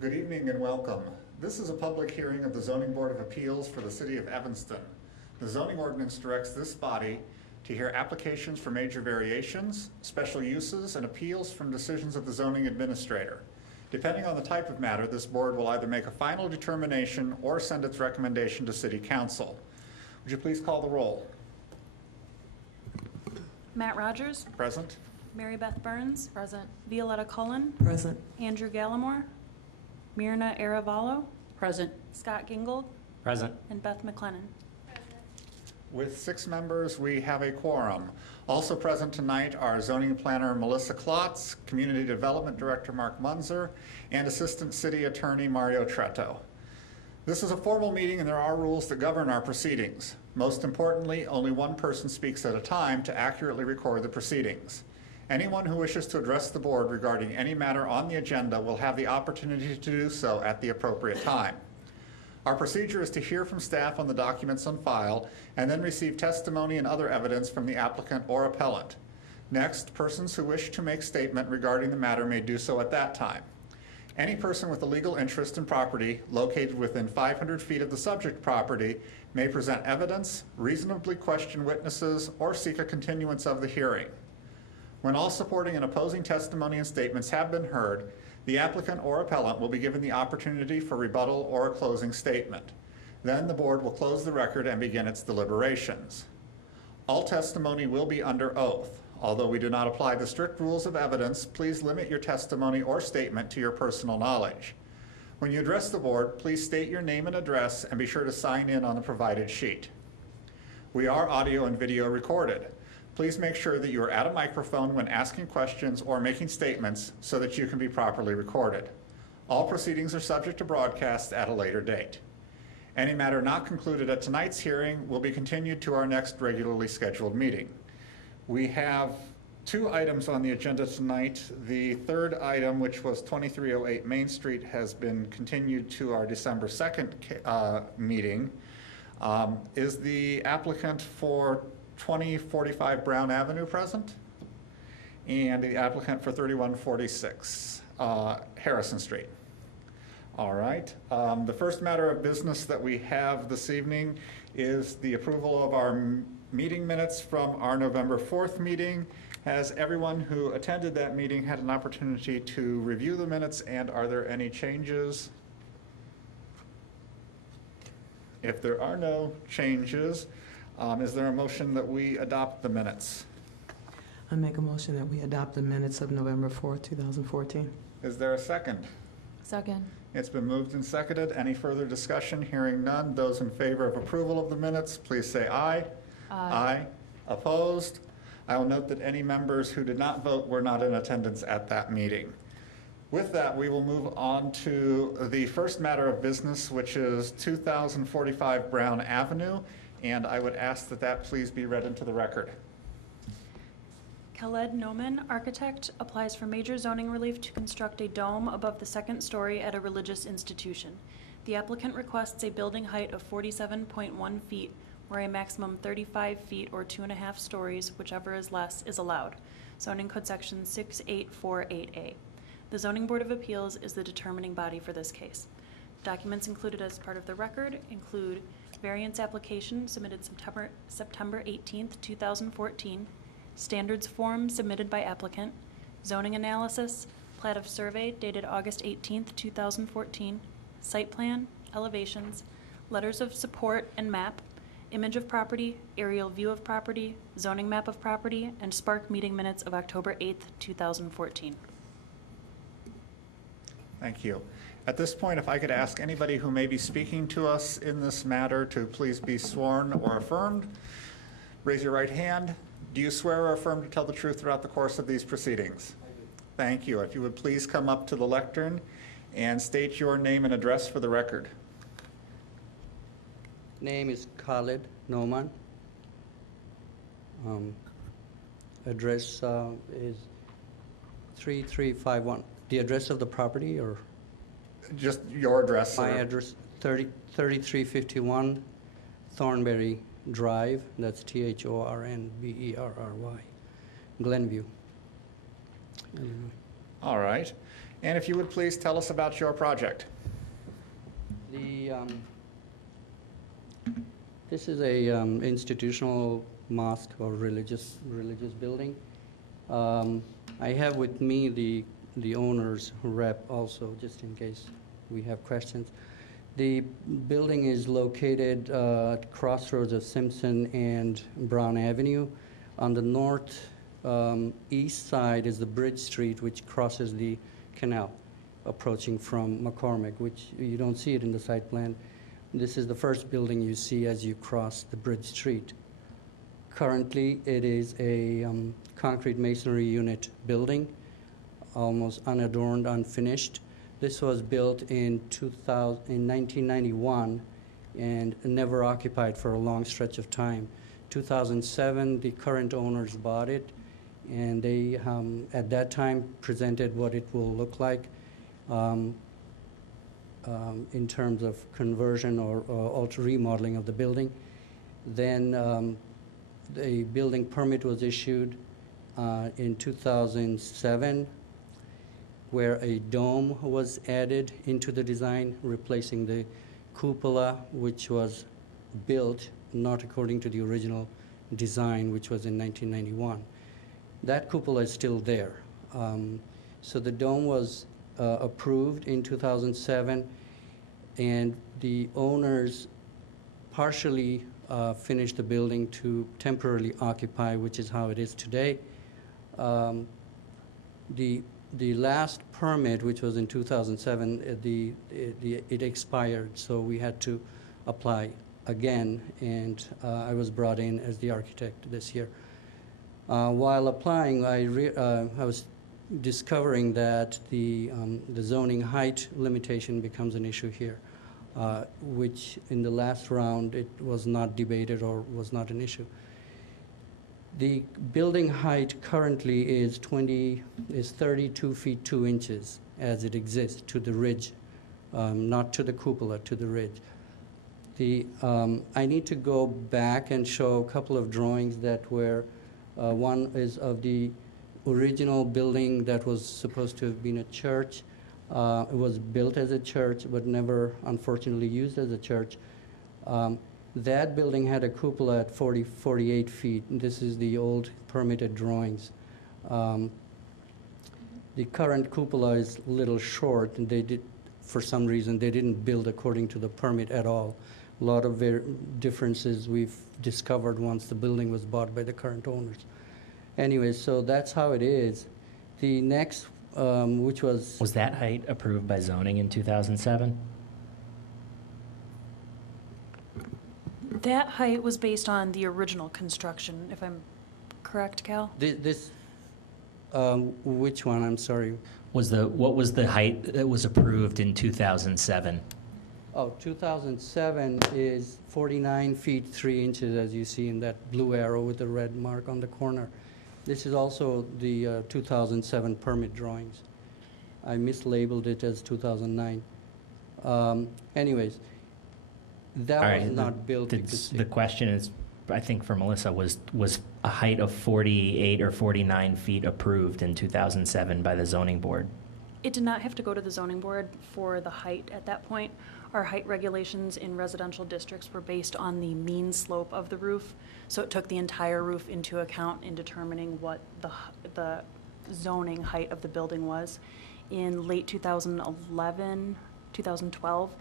Good evening and welcome. This is a public hearing of the Zoning Board of Appeals for the City of Evanston. The zoning ordinance directs this body to hear applications for major variations, special uses, and appeals from decisions of the zoning administrator. Depending on the type of matter, this board will either make a final determination or send its recommendation to City Council. Would you please call the roll? Matt Rogers. Present. Mary Beth Burns. Present. Violetta Cullen. Present. Andrew Gallimore. Myrna Aravallo. Present. Scott Gingold. Present. And Beth McLennan. With 6 members, we have a quorum. Also present tonight are zoning planner Melissa Klotz, community development director Mark Munzer, and assistant city attorney Mario Tretto. This is a formal meeting and there are rules that govern our proceedings. Most importantly, only one person speaks at a time to accurately record the proceedings. Anyone who wishes to address the board regarding any matter on the agenda will have the opportunity to do so at the appropriate time. Our procedure is to hear from staff on the documents on file and then receive testimony and other evidence from the applicant or appellant. Next, persons who wish to make statement regarding the matter may do so at that time. Any person with a legal interest in property located within 500 feet of the subject property may present evidence, reasonably question witnesses, or seek a continuance of the hearing. When all supporting and opposing testimony and statements have been heard, the applicant or appellant will be given the opportunity for rebuttal or a closing statement. Then the board will close the record and begin its deliberations. All testimony will be under oath. Although we do not apply the strict rules of evidence, please limit your testimony or statement to your personal knowledge. When you address the board, please state your name and address and be sure to sign in on the provided sheet. We are audio and video recorded. Please make sure that you are at a microphone when asking questions or making statements so that you can be properly recorded. All proceedings are subject to broadcast at a later date. Any matter not concluded at tonight's hearing will be continued to our next regularly scheduled meeting. We have 2 items on the agenda tonight. The third item, which was 2308 Main Street, has been continued to our December 2nd meeting. Is the applicant for 2045 Brown Avenue present? And the applicant for 3146 Harrison Street. All right. The first matter of business that we have this evening is the approval of our meeting minutes from our November 4th meeting. Has everyone who attended that meeting had an opportunity to review the minutes, and are there any changes? If there are no changes, is there a motion that we adopt the minutes? I make a motion that we adopt the minutes of November 4th, 2014. Is there a second? Second. It's been moved and seconded. Any further discussion? Hearing none. Those in favor of approval of the minutes, please say aye. Aye. Opposed? I will note that any members who did not vote were not in attendance at that meeting. With that, we will move on to the first matter of business, which is 2045 Brown Avenue, and I would ask that that please be read into the record. Khaled Noman, architect, applies for major zoning relief to construct a dome above the 2nd story at a religious institution. The applicant requests a building height of 47.1 feet, where a maximum 35 feet or 2.5 stories, whichever is less, is allowed. Zoning Code Section 6848A. The Zoning Board of Appeals is the determining body for this case. Documents included as part of the record include variance application submitted September 18th, 2014, standards form submitted by applicant, zoning analysis, plat of survey dated August 18th, 2014, site plan, elevations, letters of support and map, image of property, aerial view of property, zoning map of property, and Spark meeting minutes of October 8th, 2014. Thank you. At this point, if I could ask anybody who may be speaking to us in this matter to please be sworn or affirmed. Raise your right hand. Do you swear or affirm to tell the truth throughout the course of these proceedings? I do. Thank you. If you would please come up to the lectern and state your name and address for the record. Name is Khaled Noman. Address is 3351. The address of the property, or? Just your address, My sir. address, 3351 Thornberry Drive. That's Thornberry, Glenview, Illinois. All right. And if you would please tell us about your project. This is a institutional mosque or religious building. I have with me the owner's rep also, just in case we have questions. The building is located at crossroads of Simpson and Brown Avenue. On the north east side is the Bridge Street, which crosses the canal approaching from McCormick, which you don't see it in the site plan. This is the first building you see as you cross the Bridge Street. Currently, it is a concrete masonry unit building, almost unadorned, unfinished. This was built in 1991 and never occupied for a long stretch of time. 2007, the current owners bought it, and they, at that time, presented what it will look like in terms of conversion or remodeling of the building. Then the building permit was issued in 2007, where a dome was added into the design, replacing the cupola, which was built not according to the original design, which was in 1991. That cupola is still there. So the dome was approved in 2007, and the owners partially finished the building to temporarily occupy, which is how it is today. The last permit, which was in 2007, it expired, so we had to apply again, and I was brought in as the architect this year. While applying, I was discovering that the zoning height limitation becomes an issue here, which in the last round it was not debated or was not an issue. The building height currently is 32 feet 2 inches as it exists to the ridge, not to the cupola, to the ridge. I need to go back and show a couple of drawings that were, one is of the original building that was supposed to have been a church. It was built as a church, but never, unfortunately, used as a church. That building had a cupola at 48 feet. This is the old permitted drawings. The current cupola is a little short, and for some reason, they didn't build according to the permit at all. A lot of differences we've discovered once the building was bought by the current owners. Anyway, so that's how it is. The next, which was... Was that height approved by zoning in 2007? That height was based on the original construction, if I'm correct, Cal? Which one? I'm sorry. What was the height that was approved in 2007? Oh, 2007 is 49 feet 3 inches, as you see in that blue arrow with the red mark on the corner. This is also the 2007 permit drawings. I mislabeled it as 2009. Anyways, that was not built. The question is, I think for Melissa, was a height of 48 or 49 feet approved in 2007 by the zoning board? It did not have to go to the zoning board for the height at that point. Our height regulations in residential districts were based on the mean slope of the roof, so it took the entire roof into account in determining what the zoning height of the building was. In late 2011, 2012,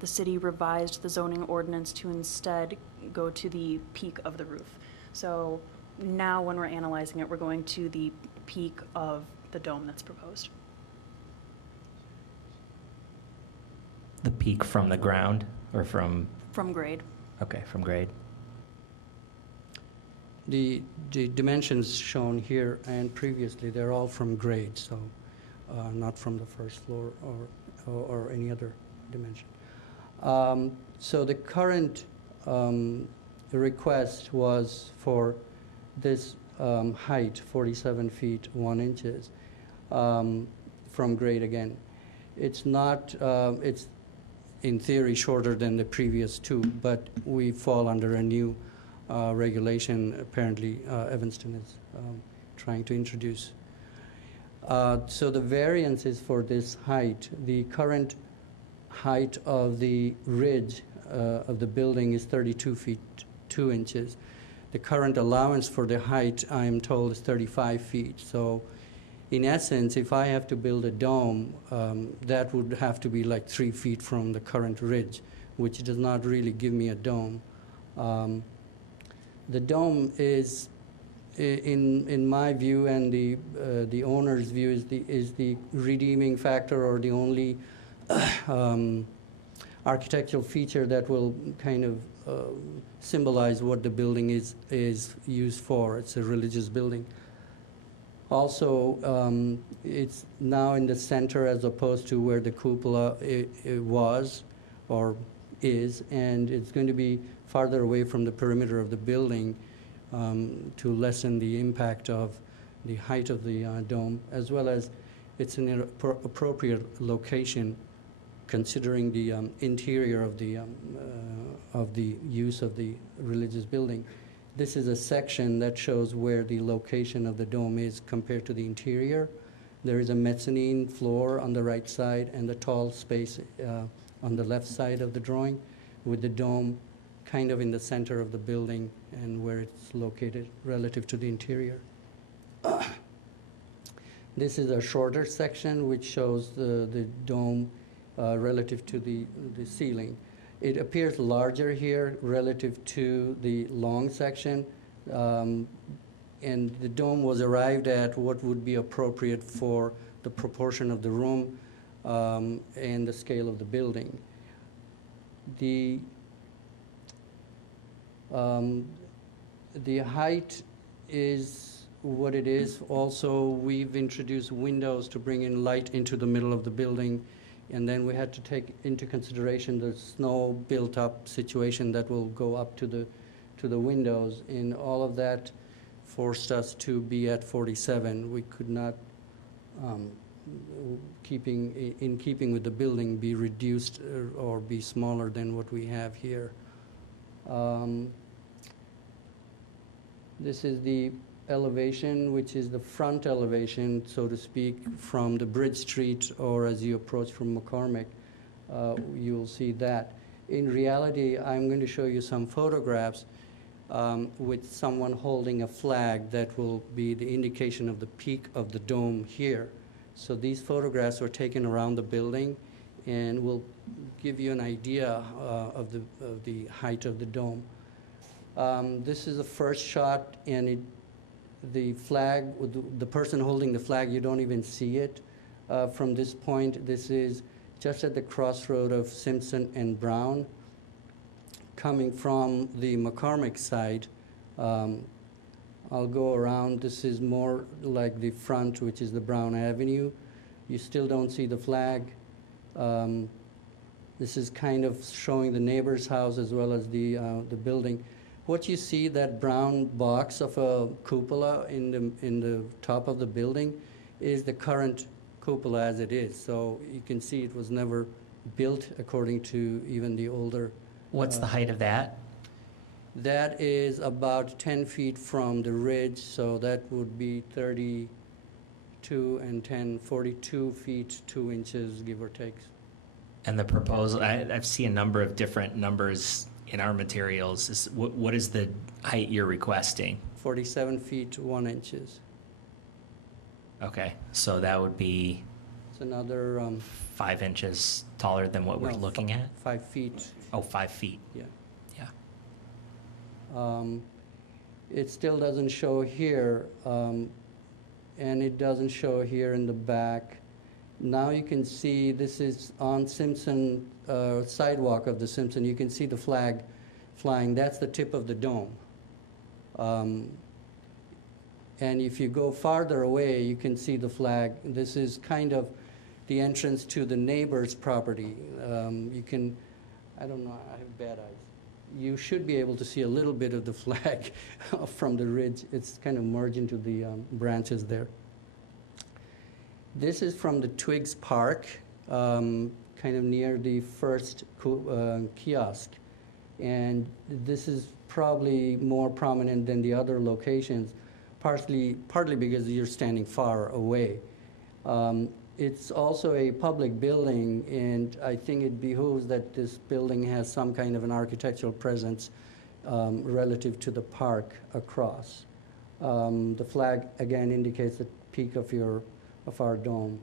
the city revised the zoning ordinance to instead go to the peak of the roof. So now when we're analyzing it, we're going to the peak of the dome that's proposed. The peak from the ground or from? From grade. Okay, from grade. The dimensions shown here and previously, they're all from grade, so not from the first floor or any other dimension. So the current request was for this height, 47 feet 1 inches, from grade again. It's not, it's in theory shorter than the previous two, but we fall under a new regulation apparently Evanston is trying to introduce. So the variances for this height, the current height of the ridge of the building is 32 feet 2 inches. The current allowance for the height, I'm told, is 35 feet. So in essence, if I have to build a dome, that would have to be like 3 feet from the current ridge, which does not really give me a dome. The dome is, in my view and the owner's view, is the redeeming factor, or the only architectural feature that will kind of symbolize what the building is used for. It's a religious building. Also, it's now in the center as opposed to where the cupola it was or is, and it's going to be farther away from the perimeter of the building to lessen the impact of the height of the dome, as well as it's in an appropriate location considering the interior of the use of the religious building. This is a section that shows where the location of the dome is compared to the interior. There is a mezzanine floor on the right side and a tall space on the left side of the drawing, with the dome kind of in the center of the building and where it's located relative to the interior. This is a shorter section which shows the dome relative to the ceiling. It appears larger here relative to the long section, and the dome was arrived at what would be appropriate for the proportion of the room and the scale of the building. The height is what it is. Also, we've introduced windows to bring in light into the middle of the building, and then we had to take into consideration the snow built-up situation that will go up to the windows, and all of that forced us to be at 47. We could not, in keeping with the building, be reduced or be smaller than what we have here. This is the elevation, which is the front elevation, so to speak, from the Bridge Street, or as you approach from McCormick, you'll see that. In reality, I'm going to show you some photographs with someone holding a flag that will be the indication of the peak of the dome here. So these photographs were taken around the building and will give you an idea of the height of the dome. This is the first shot, and the flag, the person holding the flag, you don't even see it from this point. This is just at the crossroad of Simpson and Brown. Coming from the McCormick side, I'll go around. This is more like the front, which is the Brown Avenue. You still don't see the flag. This is kind of showing the neighbor's house as well as the building. What you see, that brown box of a cupola in the top of the building, is the current cupola as it is. So you can see it was never built according to even the older. What's the height of that? That is about 10 feet from the ridge, so that would be 32 and 10, 42 feet, 2 inches, give or take. And the proposal, I've seen a number of different numbers in our materials. What is the height you're requesting? 47 feet, 1 inches. Okay, so that would be It's another 5 inches taller than what we're no, looking at? 5 feet, Oh, 5 feet. yeah. Yeah. It still doesn't show here, and it doesn't show here in the back. Now you can see this is on Simpson, sidewalk of the Simpson. You can see the flag flying. That's the tip of the dome. And if you go farther away, you can see the flag. This is kind of the entrance to the neighbor's property. You can, I don't know, I have bad eyes. You should be able to see a little bit of the flag from the ridge. It's kind of merged into the branches there. This is from the Twigs Park, kind of near the first kiosk. And this is probably more prominent than the other locations, partly because you're standing far away. It's also a public building, and I think it behooves that this building has some kind of an architectural presence relative to the park across. The flag, again, indicates the peak of our dome.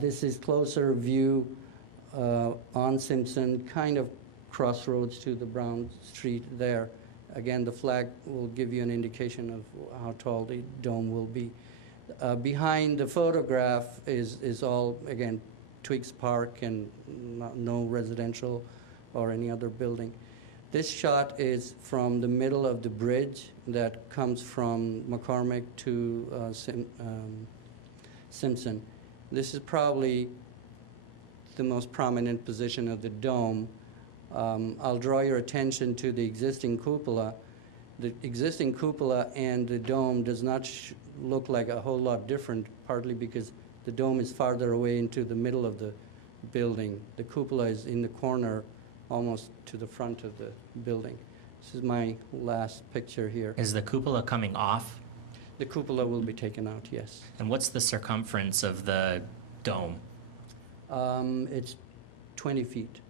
This is closer view on Simpson, kind of crossroads to the Brown Street there. Again, the flag will give you an indication of how tall the dome will be. Behind the photograph is all, again, Twiggs Park and no residential or any other building. This shot is from the middle of the bridge that comes from McCormick to Simpson. This is probably the most prominent position of the dome. I'll draw your attention to the existing cupola. The existing cupola and the dome does not look like a whole lot different, partly because the dome is farther away into the middle of the building. The cupola is in the corner, almost to the front of the building. This is my last picture here. Is the cupola coming off? The cupola will be taken out, yes. And what's the circumference of the dome? It's 20 feet.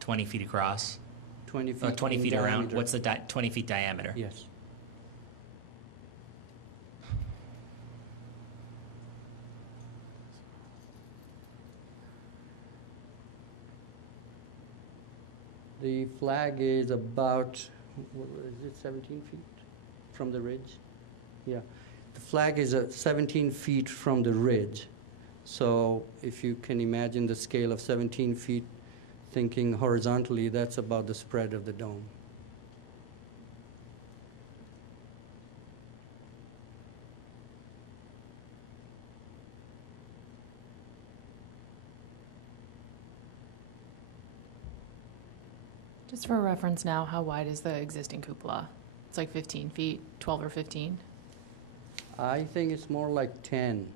20 feet across? 20 feet 20 in feet around? diameter. What's the 20 feet diameter? Yes. The flag is about, is it 17 feet from the ridge? Yeah. The flag is 17 feet from the ridge. So if you can imagine the scale of 17 feet, thinking horizontally, that's about the spread of the dome. Just for reference now, how wide is the existing cupola? It's like 15 feet, 12 or 15? I think it's more like 10.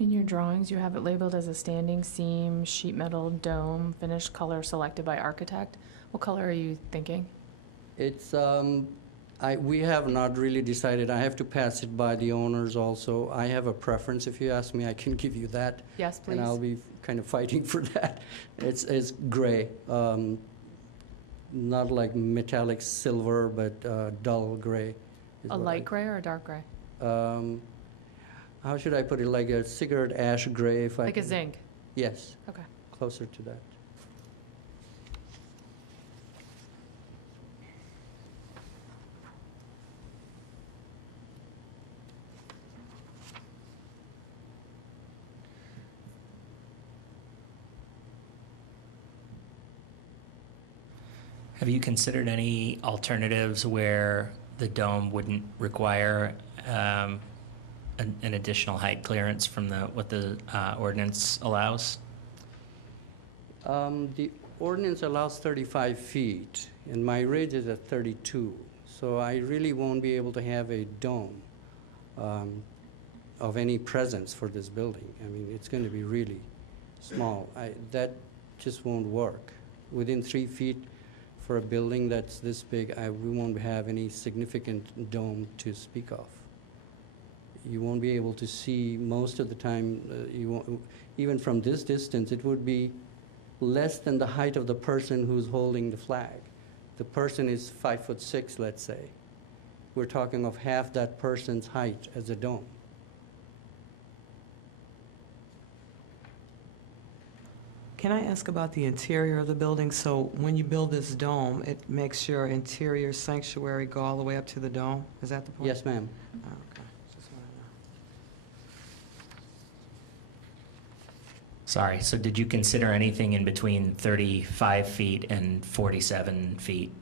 In your drawings, you have it labeled as a standing seam, sheet metal, dome, finished color selected by architect. What color are you thinking? It's, we have not really decided. I have to pass it by the owners also. I have a preference. If you ask me, I can give you that. Yes, please. And I'll be kind of fighting for that. It's gray. Not like metallic silver, but dull gray. is A what light gray or a dark gray? How should I put it? Like a cigarette ash gray, if I Like a can- zinc? Yes, Okay. closer to that. Have you considered any alternatives where the dome wouldn't require an additional height clearance from what the ordinance allows? The ordinance allows 35 feet, and my ridge is at 32. So I really won't be able to have a dome of any presence for this building. I mean, it's going to be really small. That just won't work. Within 3 feet for a building that's this big, we won't have any significant dome to speak of. You won't be able to see most of the time, even from this distance, it would be less than the height of the person who's holding the flag. The person is 5'6", let's say. We're talking of half that person's height as a dome. Can I ask about the interior of the building? So when you build this dome, it makes your interior sanctuary go all the way up to the dome? Is that the point? Yes, ma'am. Oh, okay. Just wanna know. Sorry, so did you consider anything in between 35 feet and 47 feet?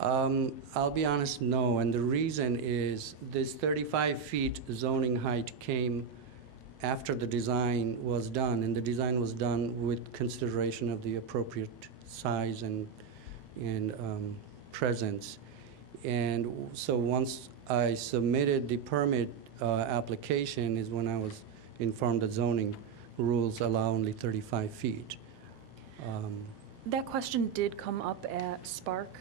I'll be honest, no. And the reason is this 35 feet zoning height came after the design was done, and the design was done with consideration of the appropriate size and presence. And so once I submitted the permit, application is when I was informed that zoning rules allow only 35 feet. That question did come up at Spark,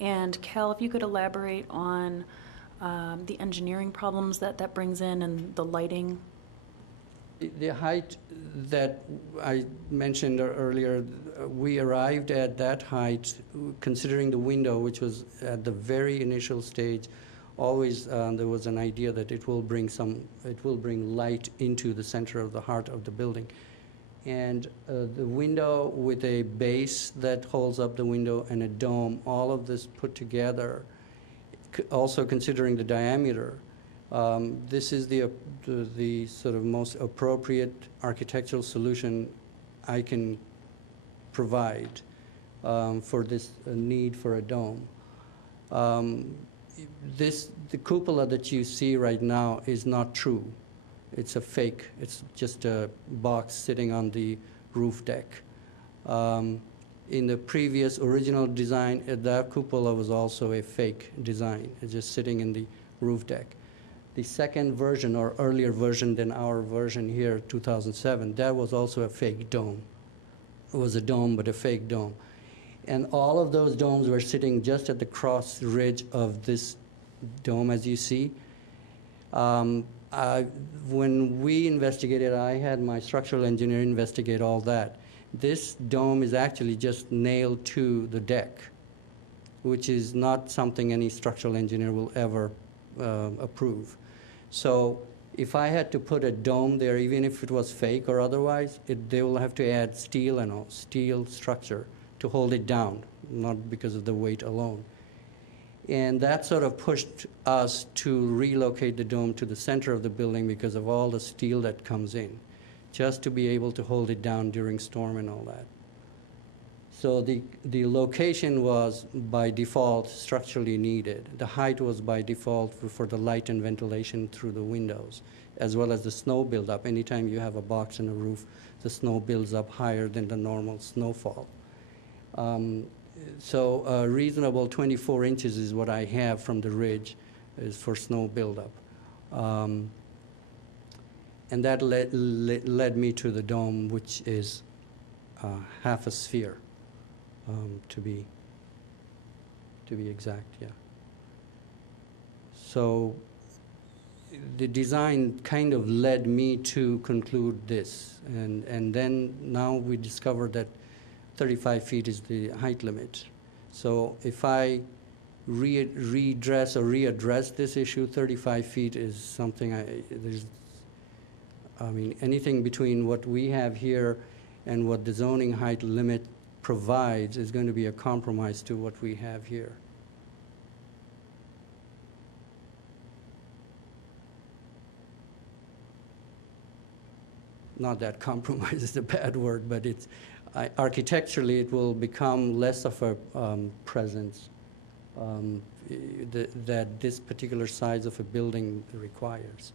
and Cal, if you could elaborate on the engineering problems that brings in and the lighting. The height that I mentioned earlier, we arrived at that height considering the window, which was at the very initial stage. Always there was an idea that it will bring light into the center of the heart of the building. And the window with a base that holds up the window and a dome, all of this put together, also considering the diameter, this is the sort of most appropriate architectural solution I can provide for this need for a dome. The cupola that you see right now is not true. It's a fake. It's just a box sitting on the roof deck. In the previous original design, that cupola was also a fake design. It's just sitting in the roof deck. The second version, or earlier version than our version here, 2007, that was also a fake dome. It was a dome, but a fake dome. And all of those domes were sitting just at the cross ridge of this dome, as you see. When we investigated, I had my structural engineer investigate all that. This dome is actually just nailed to the deck, which is not something any structural engineer will ever approve. So if I had to put a dome there, even if it was fake or otherwise, they will have to add steel and all, steel structure to hold it down, not because of the weight alone. And that sort of pushed us to relocate the dome to the center of the building because of all the steel that comes in, just to be able to hold it down during storm and all that. So the location was by default structurally needed. The height was by default for the light and ventilation through the windows, as well as the snow buildup. Anytime you have a box and a roof, the snow builds up higher than the normal snowfall. So a reasonable 24 inches is what I have from the ridge is for snow buildup. And that led me to the dome, which is half a sphere, to be exact, yeah. So the design kind of led me to conclude this. And then now we discovered that 35 feet is the height limit. So if I redress or readdress this issue, 35 feet is something anything between what we have here and what the zoning height limit provides is going to be a compromise to what we have here. Not that compromise is a bad word, but it's architecturally, it will become less of a presence that this particular size of a building requires.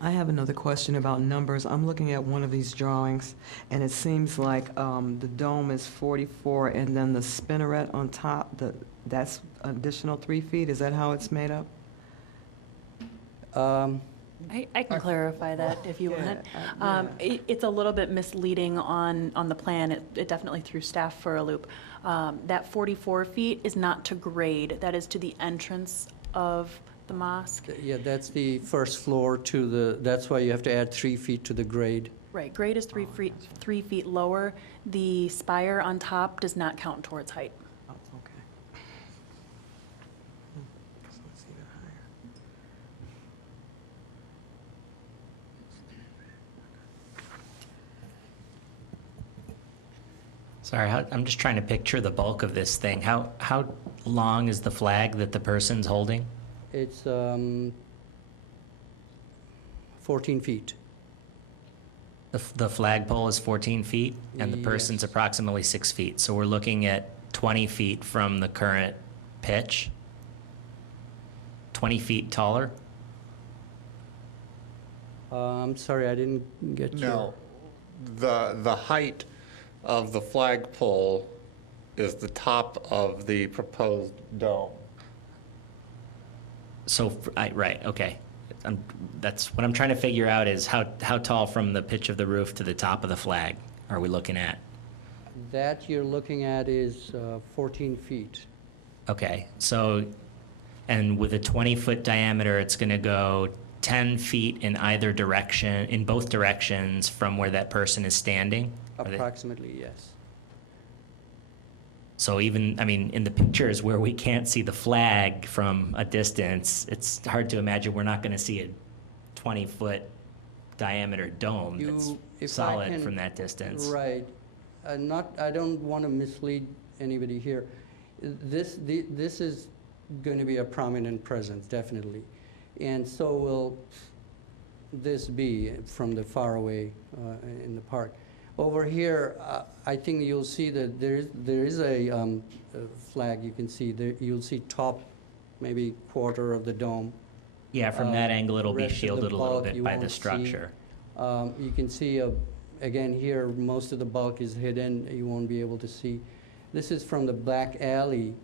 I have another question about numbers. I'm looking at one of these drawings, and it seems like the dome is 44, and then the spinneret on top, that's additional 3 feet. Is that how it's made up? I can clarify that if you want. It's a little bit misleading on the plan. It definitely threw staff for a loop. That 44 feet is not to grade. That is to the entrance of the mosque. Yeah, that's the first floor to the, that's why you have to add 3 feet to the grade. Right, grade is 3 feet lower. The spire on top does not count towards height. Oh, okay. So it's even higher. Sorry, I'm just trying to picture the bulk of this thing. How long is the flag that the person's holding? It's 14 feet. The flagpole is 14 feet, and the person's Yes. approximately 6 feet. So we're looking at 20 feet from the current pitch. 20 feet taller? I'm sorry, I didn't get you. No, the height of the flagpole is the top of the proposed dome. Right, okay. That's what I'm trying to figure out is how tall from the pitch of the roof to the top of the flag are we looking at? That you're looking at is 14 feet. Okay, so, and with a 20-foot diameter, it's going to go 10 feet in either direction, in both directions from where that person is standing? Approximately, yes. So even, I mean, in the pictures where we can't see the flag from a distance, it's hard to imagine we're not going to see a 20-foot diameter dome that's If I solid can- from that distance. Right. I don't want to mislead anybody here. This is going to be a prominent presence, definitely. And so will this be from the far away in the park. Over here, I think you'll see that there is a flag you can see. There, you'll see top, maybe quarter of the dome. Yeah, from that angle, it'll be rest of the shielded a little bulk bit you by won't the see. structure. You can see, again, here, most of the bulk is hidden. You won't be able to see. This is from the back alley.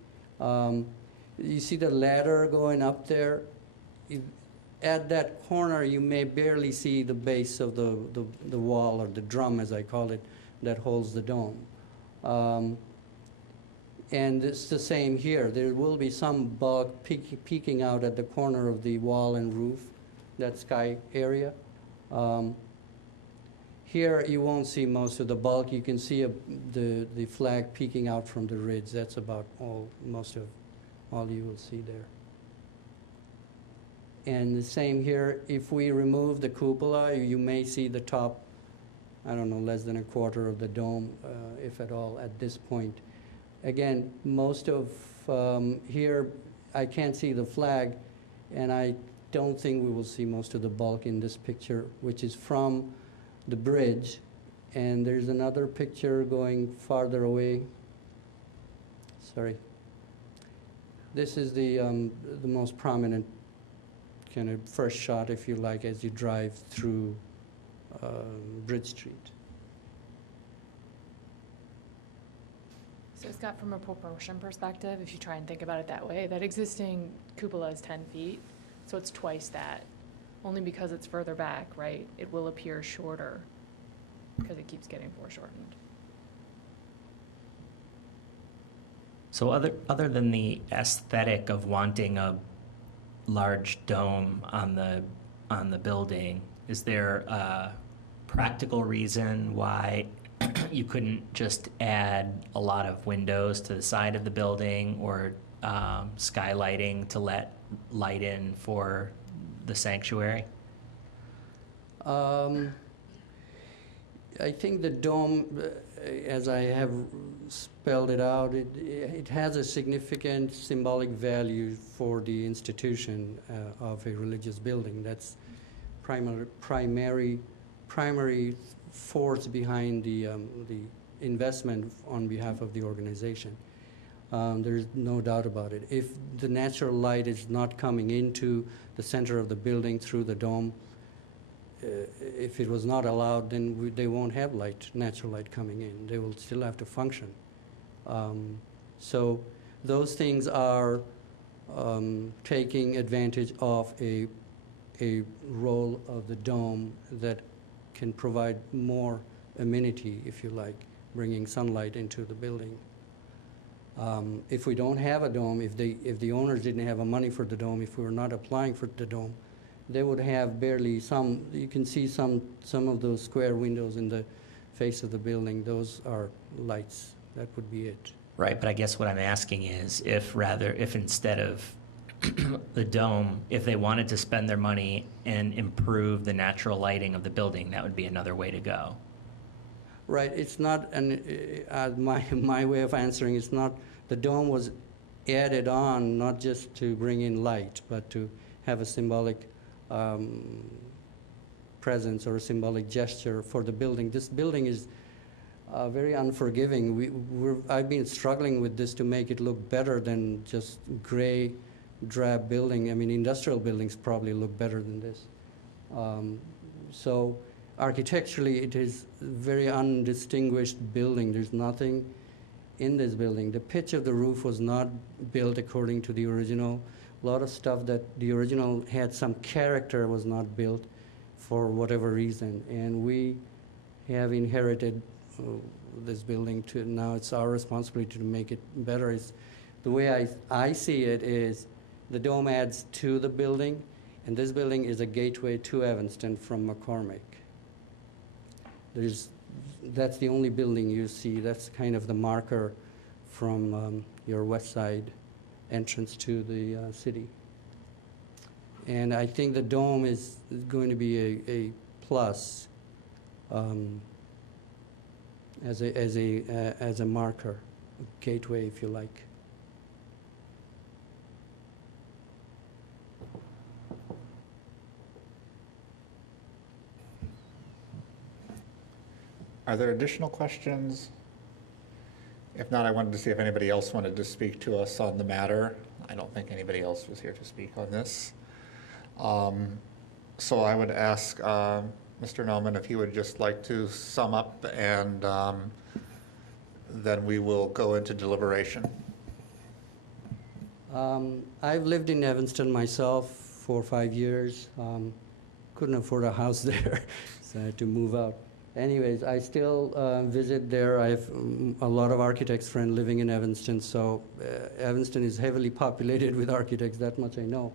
You see the ladder going up there? At that corner, you may barely see the base of the wall, or the drum, as I call it, that holds the dome. And it's the same here. There will be some bulk peeking out at the corner of the wall and roof, that sky area. Here, you won't see most of the bulk. You can see the flag peeking out from the ridge. That's about most of all you will see there. And the same here, if we remove the cupola, you may see the top, I don't know, less than a quarter of the dome, if at all, at this point. Again, most of here, I can't see the flag, and I don't think we will see most of the bulk in this picture, which is from the bridge. And there's another picture going farther away. Sorry. This is the most prominent kind of first shot, if you like, as you drive through Bridge Street. So Scott, from a proportion perspective, if you try and think about it that way, that existing cupola is 10 feet, so it's twice that. Only because it's further back, right? It will appear shorter because it keeps getting foreshortened. So other than the aesthetic of wanting a large dome on the building, is there a practical reason why you couldn't just add a lot of windows to the side of the building, or skylighting to let light in for the sanctuary? I think the dome, as I have spelled it out, it has a significant symbolic value for the institution of a religious building. That's primary force behind the investment on behalf of the organization. There's no doubt about it. If the natural light is not coming into the center of the building through the dome, if it was not allowed, then they won't have natural light coming in. They will still have to function. So those things are taking advantage of a role of the dome that can provide more amenity, if you like, bringing sunlight into the building. If we don't have a dome, if the owners didn't have money for the dome, if we were not applying for the dome, they would have barely some. You can see some of those square windows in the face of the building. Those are lights. That would be it. Right, but I guess what I'm asking is if instead of the dome, if they wanted to spend their money and improve the natural lighting of the building, that would be another way to go. Right. It's not my way of answering. It's not. The dome was added on not just to bring in light, but to have a symbolic presence or a symbolic gesture for the building. This building is very unforgiving. I've been struggling with this to make it look better than just gray, drab building. I mean, industrial buildings probably look better than this. So architecturally, it is a very undistinguished building. There's nothing in this building. The pitch of the roof was not built according to the original. A lot of stuff that the original had some character was not built for whatever reason. And we have inherited this building to, now it's our responsibility to make it better. Is the way I see it is the dome adds to the building, and this building is a gateway to Evanston from McCormick. That's the only building you see. That's kind of the marker from your west side entrance to the city. And I think the dome is going to be a plus as a marker, a gateway, if you like. Are there additional questions? If not, I wanted to see if anybody else wanted to speak to us on the matter. I don't think anybody else was here to speak on this. So I would ask Mr. Nauman if he would just like to sum up, and then we will go into deliberation. I've lived in Evanston myself for 5 years. Couldn't afford a house there, so I had to move out. Anyways, I still visit there. I have a lot of architects friends living in Evanston, so Evanston is heavily populated with architects, that much I know.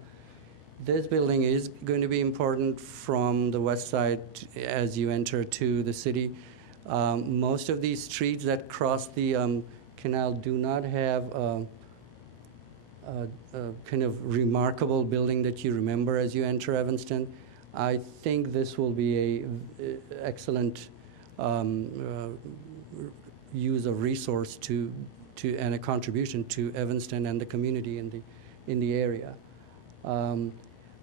This building is going to be important from the west side as you enter to the city. Most of these streets that cross the canal do not have a kind of remarkable building that you remember as you enter Evanston. I think this will be a excellent use of resource and a contribution to Evanston and the community in the area.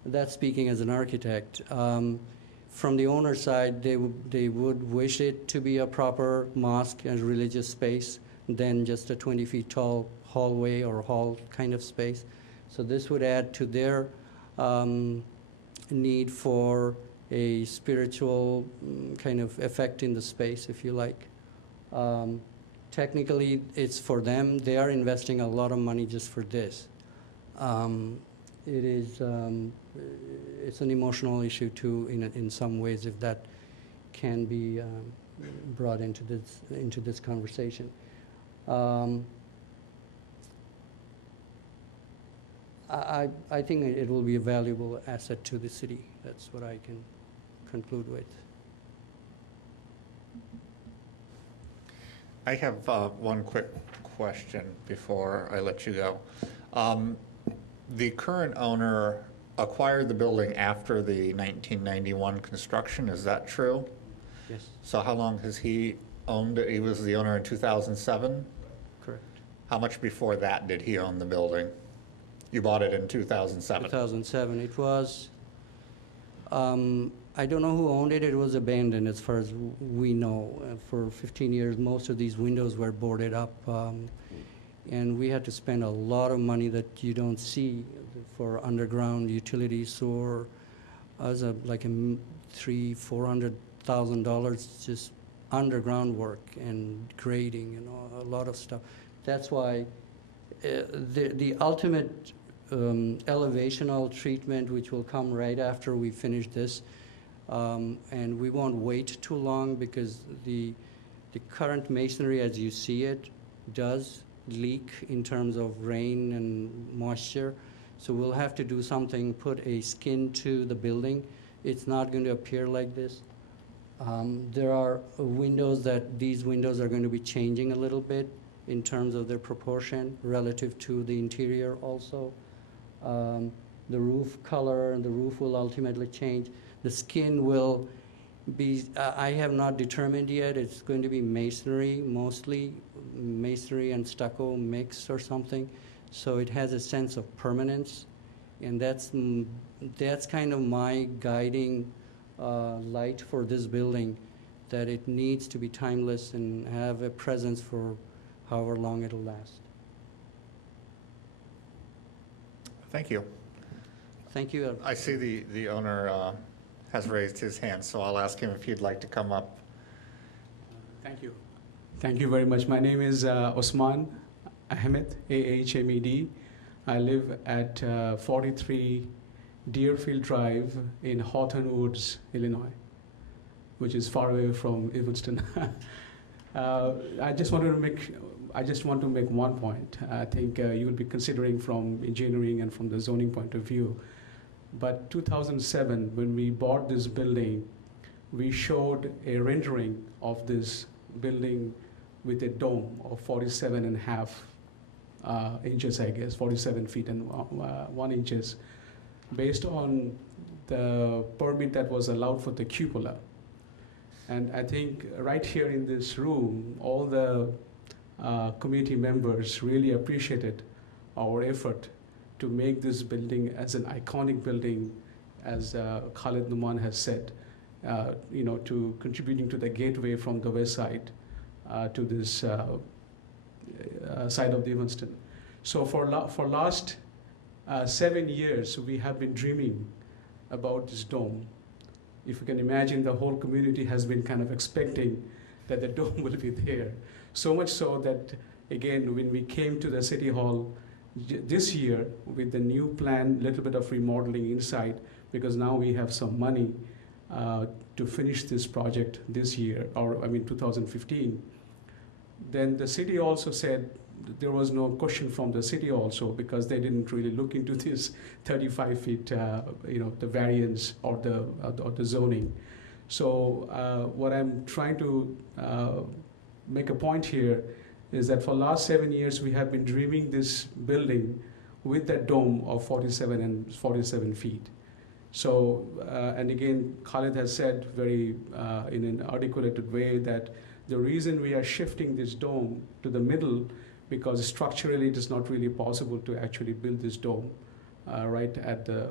That's speaking as an architect. From the owner side, they would wish it to be a proper mosque and religious space than just a 20 feet tall hallway or hall kind of space. So this would add to their need for a spiritual kind of effect in the space, if you like. Technically, it's for them. They are investing a lot of money just for this. It's an emotional issue too, in some ways, if that can be brought into this conversation. I think it will be a valuable asset to the city. That's what I can conclude with. I have one quick question before I let you go. The current owner acquired the building after the 1991 construction, is that true? Yes, So how long has he owned it? He was the owner in 2007? correct. How much before that did he own the building? You bought it in 2007? 2007. It was, I don't know who owned it. It was abandoned as far as we know. For 15 years, most of these windows were boarded up. And we had to spend a lot of money that you don't see for underground utilities, or like $300,000-$400,000 just underground work and grading and a lot of stuff. That's why the ultimate elevational treatment, which will come right after we finish this, and we won't wait too long, because the current masonry as you see it does leak in terms of rain and moisture. So we'll have to do something, put a skin to the building. It's not going to appear like this. There are these windows are going to be changing a little bit in terms of their proportion relative to the interior also. The roof color and the roof will ultimately change. The skin will be, I have not determined yet. It's going to be masonry, mostly masonry and stucco mix or something. So it has a sense of permanence, and that's kind of my guiding light for this building, that it needs to be timeless and have a presence for however long it'll last. Thank you. Thank you. I see the owner has raised his hand, so I'll ask him if he'd like to come up. Thank you. Thank you very much. My name is Osman Ahmed, Ahmed. I live at 43 Deerfield Drive in Hawthorne Woods, Illinois, which is far away from Evanston. I just want to make one point. I think you will be considering from engineering and from the zoning point of view. But 2007, when we bought this building, we showed a rendering of this building with a dome of 47.5 inches, I guess, 47 feet and 1 inches, based on the permit that was allowed for the cupola. And I think right here in this room, all the committee members really appreciated our effort to make this building as an iconic building, as Khalid Numan has said, to contributing to the gateway from the west side to this side of the Evanston. So for last 7 years, we have been dreaming about this dome. If you can imagine, the whole community has been kind of expecting that the dome will be there. So much so that, again, when we came to the City Hall this year with the new plan, little bit of remodeling inside, because now we have some money to finish this project this year, 2015. Then the city also said there was no question from the city also, because they didn't really look into this 35 feet, the variance or the zoning. So what I'm trying to make a point here is that for last 7 years we have been dreaming this building with that dome of 47 feet. So, and again, Khalid has said very in an articulated way that the reason we are shifting this dome to the middle, because structurally it is not really possible to actually build this dome right at the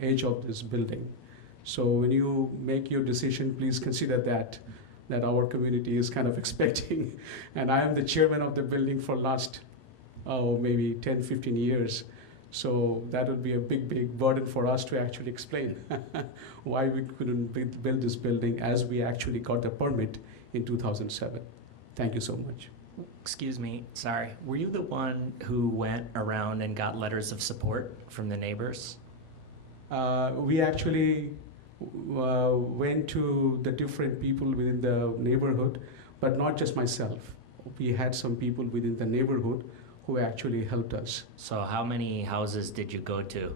edge of this building. So when you make your decision, please consider that our community is kind of expecting. And I am the chairman of the building for last, maybe 10, 15 years. So that would be a big burden for us to actually explain why we couldn't build this building as we actually got the permit in 2007. Thank you so much. Excuse me, sorry. Were you the one who went around and got letters of support from the neighbors? We actually went to the different people within the neighborhood, but not just myself. We had some people within the neighborhood who actually helped us. So how many houses did you go to?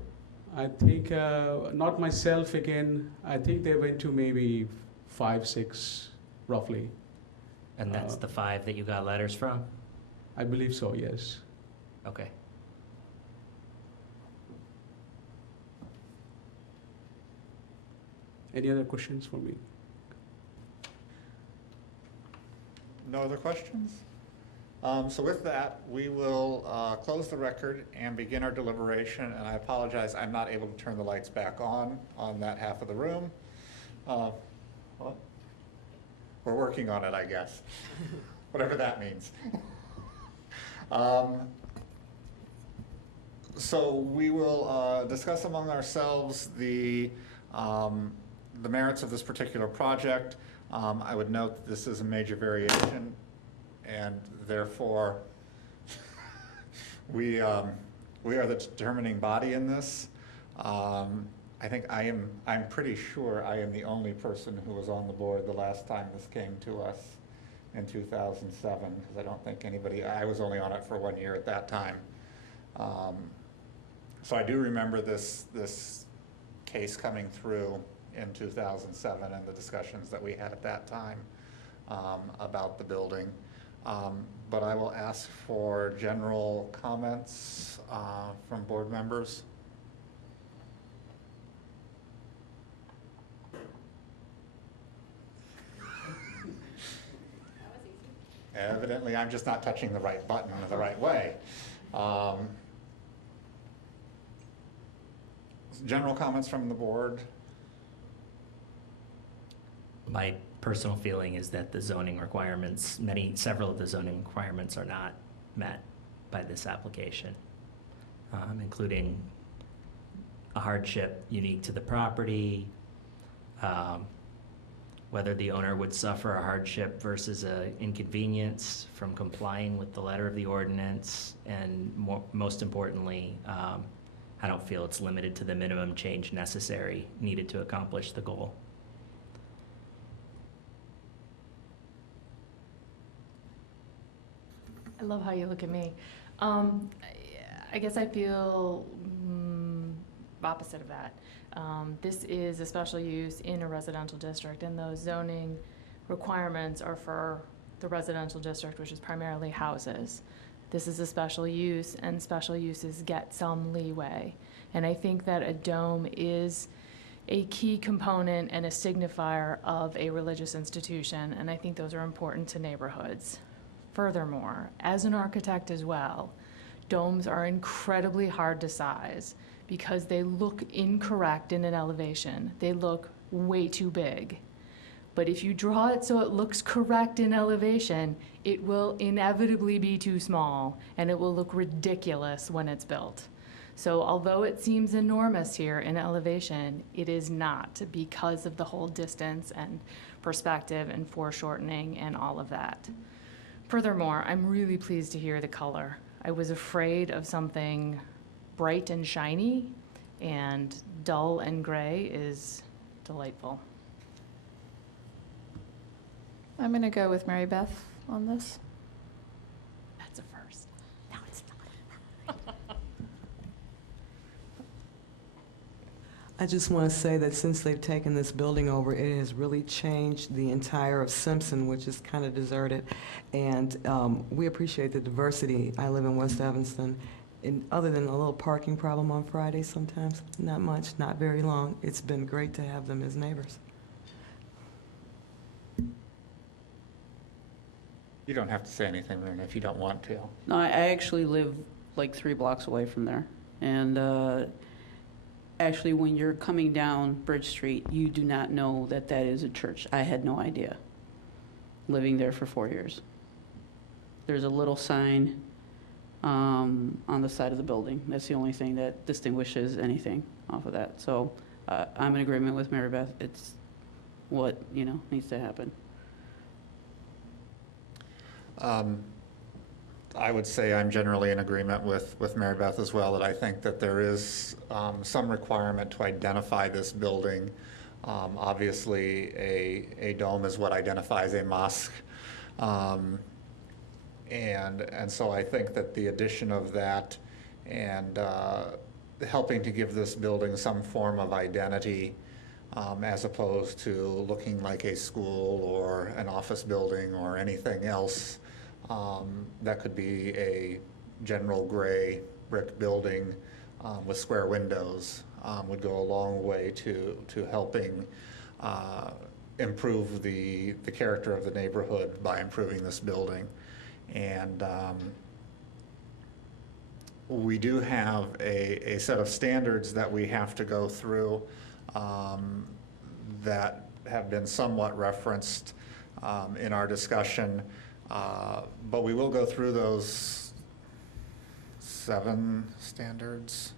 I think, not myself again, I think they went to maybe 5, 6, roughly. And that's the 5 that you got letters from? I believe so, yes. Okay. Any other questions for me? No other questions? So with that, we will close the record and begin our deliberation. And I apologize, I'm not able to turn the lights back on that half of the room. What? We're working on it, I guess. Whatever that means. So we will discuss among ourselves the merits of this particular project. I would note that this is a major variation, and therefore we are the determining body in this. I think I'm pretty sure I am the only person who was on the board the last time this came to us in 2007, because I don't think I was only on it for 1 year at that time. So I do remember this case coming through in 2007 and the discussions that we had at that time about the building. But I will ask for general comments from board members. Evidently, I'm just not touching the right button the right way. General comments from the board? My personal feeling is that the zoning requirements, several of the zoning requirements are not met by this application, including a hardship unique to the property, whether the owner would suffer a hardship versus a inconvenience from complying with the letter of the ordinance, and most importantly, I don't feel it's limited to the minimum change needed to accomplish the goal. I love how you look at me. I guess I feel opposite of that. This is a special use in a residential district, and those zoning requirements are for the residential district, which is primarily houses. This is a special use, and special uses get some leeway. And I think that a dome is a key component and a signifier of a religious institution, and I think those are important to neighborhoods. Furthermore, as an architect as well, domes are incredibly hard to size because they look incorrect in an elevation. They look way too big. But if you draw it so it looks correct in elevation, it will inevitably be too small, and it will look ridiculous when it's built. So although it seems enormous here in elevation, it is not, because of the whole distance and perspective and foreshortening and all of that. Furthermore, I'm really pleased to hear the color. I was afraid of something bright and shiny, and dull and gray is delightful. I'm going to go with Mary Beth on this. That's a first. No, it's not. I just want to say that since they've taken this building over, it has really changed the entire of Simpson, which is kind of deserted. And we appreciate the diversity. I live in West Evanston. And other than a little parking problem on Fridays sometimes, not much, not very long, it's been great to have them as neighbors. You don't have to say anything, Rena, if you don't want to. No, I actually live like 3 blocks away from there. And actually, when you're coming down Bridge Street, you do not know that that is a church. I had no idea, living there for 4 years. There's a little sign on the side of the building. That's the only thing that distinguishes anything off of that. So I'm in agreement with Mary Beth. It's what, needs to happen. I would say I'm generally in agreement with Mary Beth as well, that I think that there is some requirement to identify this building. Obviously, a dome is what identifies a mosque. And so I think that the addition of that and helping to give this building some form of identity, as opposed to looking like a school or an office building or anything else, that could be a general gray brick building with square windows, would go a long way to helping improve the character of the neighborhood by improving this building. And we do have a set of standards that we have to go through that have been somewhat referenced in our discussion, but we will go through those seven standards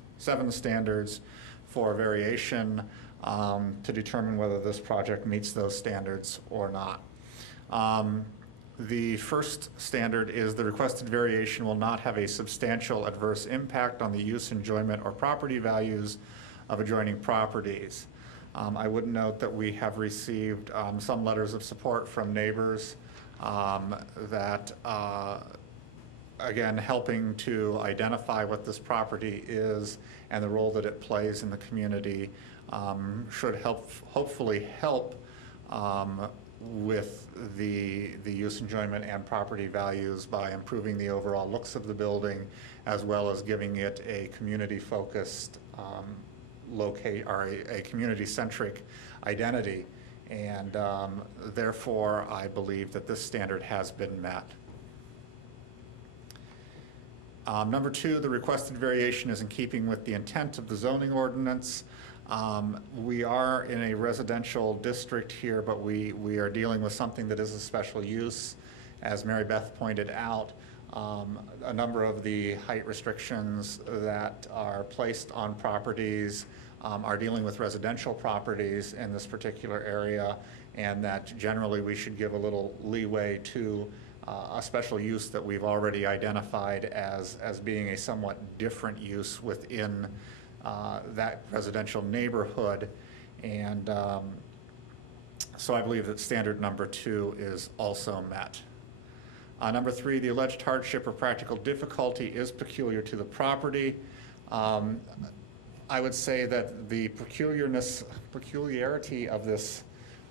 for variation to determine whether this project meets those standards or not. The first standard is the requested variation will not have a substantial adverse impact on the use, enjoyment, or property values of adjoining properties. I would note that we have received some letters of support from neighbors that, again, helping to identify what this property is and the role that it plays in the community should hopefully help with the use, enjoyment, and property values by improving the overall looks of the building, as well as giving it a community-focused a community-centric identity. And therefore, I believe that this standard has been met. Number two, the requested variation is in keeping with the intent of the zoning ordinance. We are in a residential district here, but we are dealing with something that is a special use. As Mary Beth pointed out, a number of the height restrictions that are placed on properties are dealing with residential properties in this particular area, and that generally we should give a little leeway to a special use that we've already identified as being a somewhat different use within that residential neighborhood. And so I believe that standard number 2 is also met. Number 3, the alleged hardship or practical difficulty is peculiar to the property. I would say that the peculiarity of this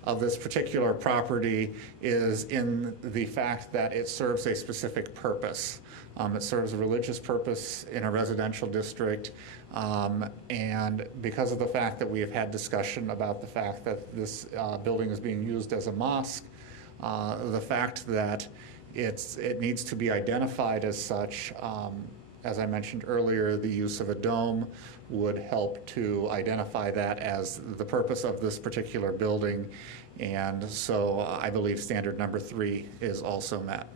particular property is in the fact that it serves a specific purpose. It serves a religious purpose in a residential district, and because of the fact that we have had discussion about the fact that this building is being used as a mosque, the fact that it needs to be identified as such, as I mentioned earlier, the use of a dome would help to identify that as the purpose of this particular building. And so I believe standard number 3 is also met.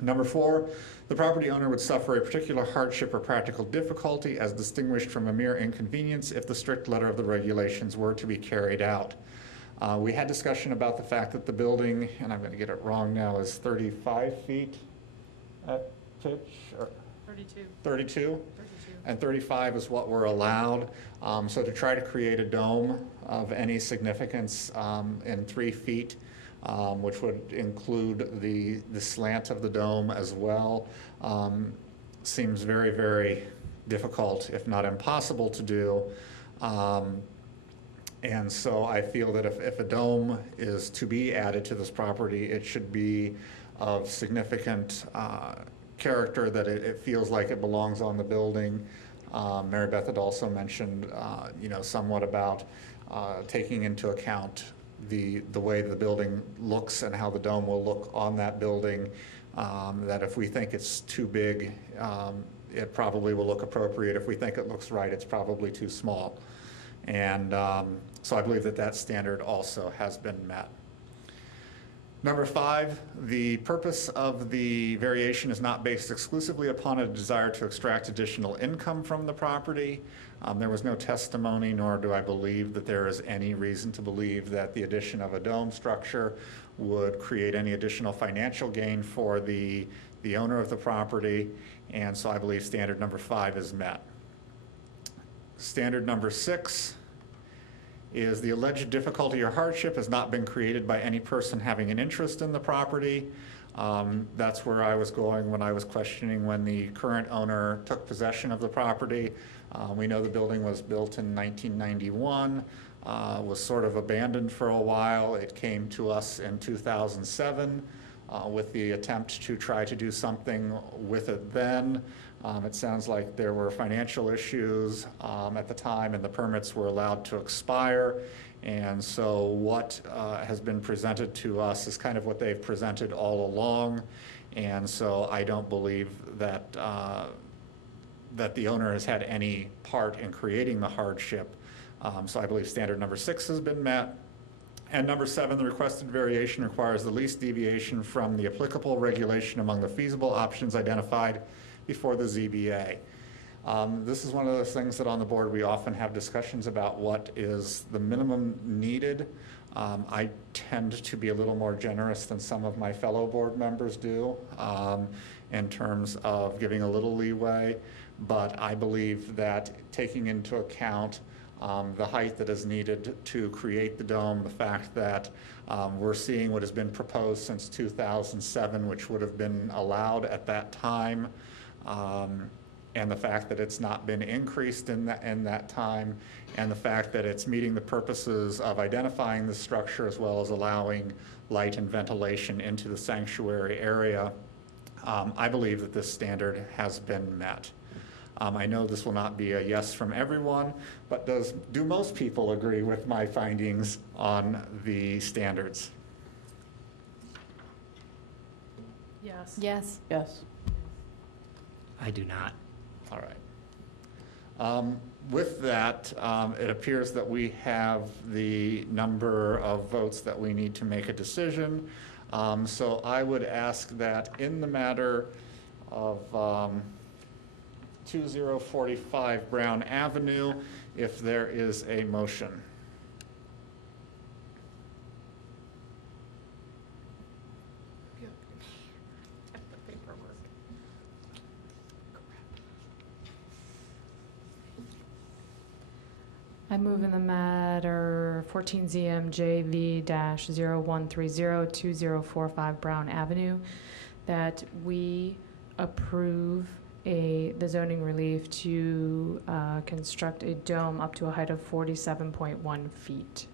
Number 4, the property owner would suffer a particular hardship or practical difficulty as distinguished from a mere inconvenience if the strict letter of the regulations were to be carried out. We had discussion about the fact that the building, and I'm going to get it wrong now, is 35 feet at pitch? Or 32. 32? And 35 is what we're allowed. So to try to create a dome of any significance in 3 feet, which would include the slant of the dome as well, seems very, very difficult, if not impossible to do. And so I feel that if a dome is to be added to this property, it should be of significant character, that it feels like it belongs on the building. Mary Beth had also mentioned, somewhat about taking into account the way the building looks and how the dome will look on that building, that if we think it's too big, it probably will look appropriate. If we think it looks right, it's probably too small. And so I believe that standard also has been met. Number 5, the purpose of the variation is not based exclusively upon a desire to extract additional income from the property. There was no testimony, nor do I believe that there is any reason to believe that the addition of a dome structure would create any additional financial gain for the owner of the property, and so I believe standard number 5 is met. Standard number 6 is the alleged difficulty or hardship has not been created by any person having an interest in the property. That's where I was going when I was questioning when the current owner took possession of the property. We know the building was built in 1991, was sort of abandoned for a while. It came to us in 2007 with the attempt to try to do something with it then. It sounds like there were financial issues at the time, and the permits were allowed to expire. And so what has been presented to us is kind of what they've presented all along. And so I don't believe that that the owner has had any part in creating the hardship. So I believe standard number 6 has been met. And number 7, the requested variation requires the least deviation from the applicable regulation among the feasible options identified before the ZBA. This is one of those things that on the board we often have discussions about what is the minimum needed. I tend to be a little more generous than some of my fellow board members do in terms of giving a little leeway, but I believe that taking into account the height that is needed to create the dome, the fact that we're seeing what has been proposed since 2007, which would have been allowed at that time, and the fact that it's not been increased in that time, and the fact that it's meeting the purposes of identifying the structure as well as allowing light and ventilation into the sanctuary area, I believe that this standard has been met. I know this will not be a yes from everyone, but do most people agree with my findings on the standards? Yes. Yes. Yes. I do not. All right. With that, it appears that we have the number of votes that we need to make a decision. So I would ask that in the matter of 2045 Brown Avenue, if there is a motion. I move in the matter 14 ZM JV-01302045 Brown Avenue that we approve the zoning relief to construct a dome up to a height of 47.1 feet.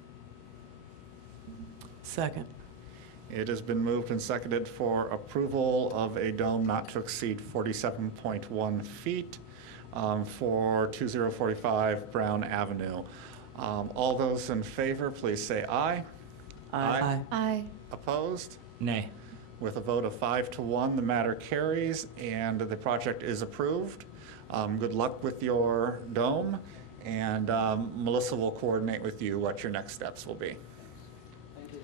Second. It has been moved and seconded for approval of a dome not to exceed 47.1 feet for 2045 Brown Avenue. All those in favor, please say aye. Aye. Aye. Opposed? Nay. With a vote of 5-1, the matter carries and the project is approved. Good luck with your dome, and Melissa will coordinate with you what your next steps will be. Thank you.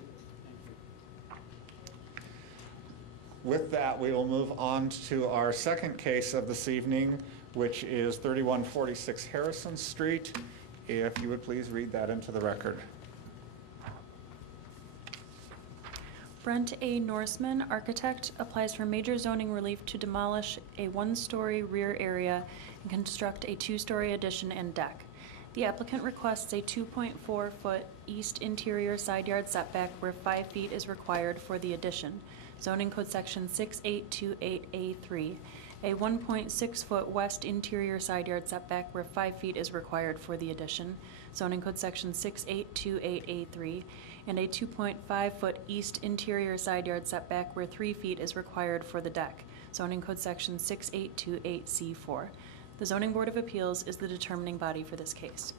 With that, we will move on to our second case of this evening, which is 3146 Harrison Street. If you would please read that into the record. Brent A. Norseman, architect, applies for major zoning relief to demolish a one-story rear area and construct a two-story addition and deck. The applicant requests a 2.4-foot east interior side yard setback where 5 feet is required for the addition, zoning code section 6828A3, a 1.6-foot west interior side yard setback where 5 feet is required for the addition, zoning code section 6828A3, and a 2.5-foot east interior side yard setback where 3 feet is required for the deck, zoning code section 6828C4. The Zoning Board of Appeals is the determining body for this case.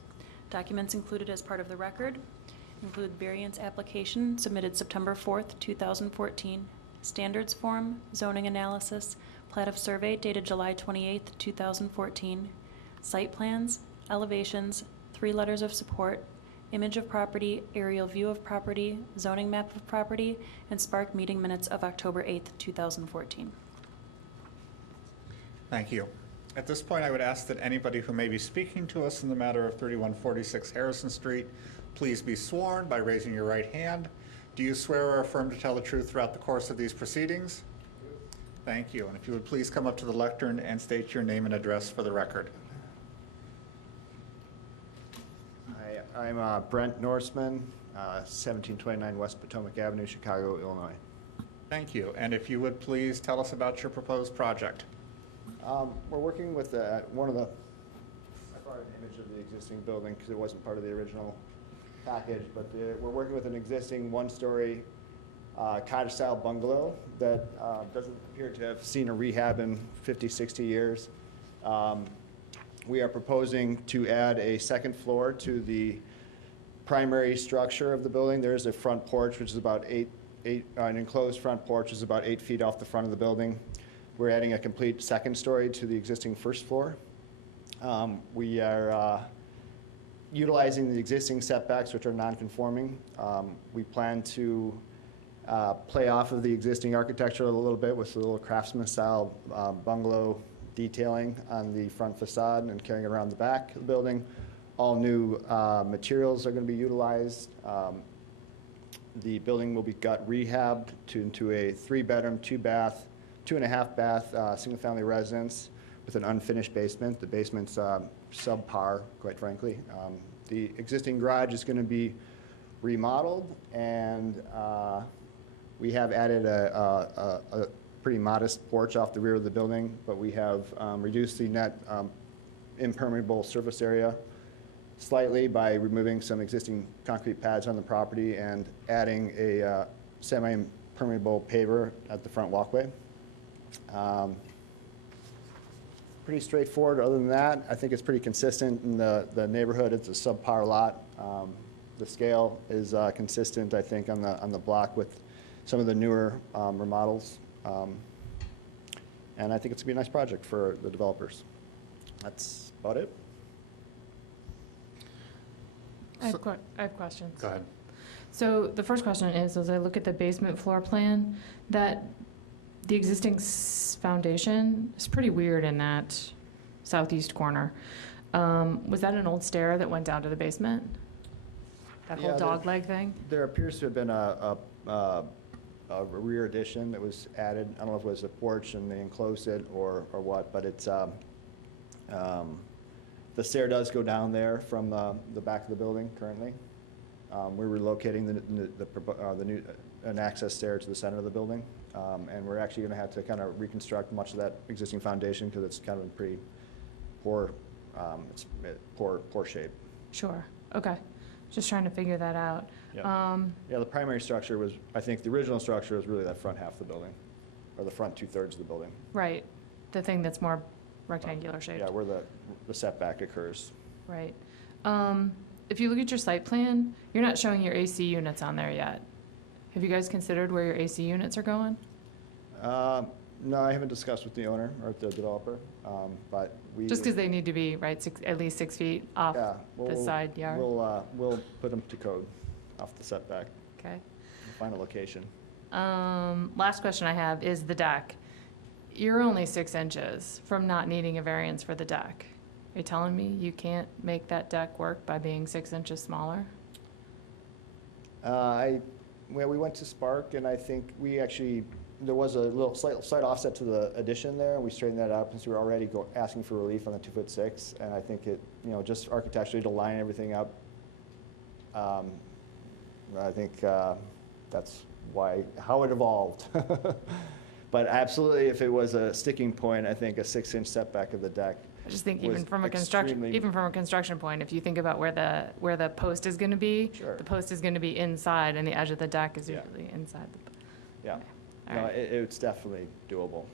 Documents included as part of the record include variance application submitted September 4th, 2014, standards form, zoning analysis, plat of survey dated July 28th, 2014, site plans, elevations, 3 letters of support, image of property, aerial view of property, zoning map of property, and Spark meeting minutes of October 8th, 2014. Thank you. At this point, I would ask that anybody who may be speaking to us in the matter of 3146 Harrison Street, please be sworn by raising your right hand. Do you swear or affirm to tell the truth throughout the course of these proceedings? Thank you. And if you would please come up to the lectern and state your name and address for the record. Hi, I'm Brent Norseman, 1729 West Potomac Avenue, Chicago, Illinois. Thank you. And if you would please tell us about your proposed project. We're working with I borrowed an image of the existing building because it wasn't part of the original package, but we're working with an existing one-story cottage-style bungalow that doesn't appear to have seen a rehab in 50, 60 years. We are proposing to add a second floor to the primary structure of the building. There is a front porch, which is about an enclosed front porch, is about 8 feet off the front of the building. We're adding a complete second story to the existing first floor. We are utilizing the existing setbacks, which are non-conforming. We plan to play off of the existing architecture a little bit with a little craftsman-style bungalow detailing on the front facade and carrying it around the back of the building. All new materials are going to be utilized. The building will be got rehabbed into a 3-bedroom, 2-bath, 2.5-bath single-family residence with an unfinished basement. The basement's subpar, quite frankly. The existing garage is going to be remodeled, and we have added a pretty modest porch off the rear of the building, but we have reduced the net impermeable surface area slightly by removing some existing concrete pads on the property and adding a semi-impermeable paver at the front walkway. Pretty straightforward. Other than that, I think it's pretty consistent in the neighborhood. It's a subpar lot. The scale is consistent, I think, on the block with some of the newer remodels. And I think it's going to be a nice project for the developers. That's about it. I have questions. Go ahead. So the first question is, as I look at the basement floor plan, that the existing foundation is pretty weird in that southeast corner. Was that an old stair that went down to the basement? That whole Yeah, dog leg thing? There appears to have been a rear addition that was added. I don't know if it was a porch and they enclosed it or what, but it's The stair does go down there from the back of the building currently. We're relocating an access stair to the center of the building. And we're actually gonna have to kind of reconstruct much of that existing foundation because it's kind of in pretty poor, poor shape. Sure, okay. Just trying to figure that out. Yeah. Yeah, the primary structure was, I think the original structure was really that front half of the building, or the front 2/3 of the building. Right, the thing that's more rectangular shaped. Yeah, where the setback occurs. Right. If you look at your site plan, you're not showing your AC units on there yet. Have you guys considered where your AC units are going? No, I haven't discussed with the owner or the developer, but we. Just because they need to be, right, at least 6 feet off Yeah, the side yard? We'll put them to code off the setback, Okay. find a location. Last question I have is the deck. You're only 6 inches from not needing a variance for the deck. Are you telling me you can't make that deck work by being 6 inches smaller? Well, we went to Spark, and I think we actually, there was a little slight offset to the addition there, and we straightened that out since we were already asking for relief on the 2'6", and I think it, just architecturally to line everything up, I think that's how it evolved. But absolutely, if it was a sticking point, I think a 6-inch setback of the deck. I just think was even from a construction point, if you think about where the post is gonna be, Sure. the post is gonna be inside and the edge of the deck is Yeah. usually inside. Yeah, All no, right. it's definitely doable.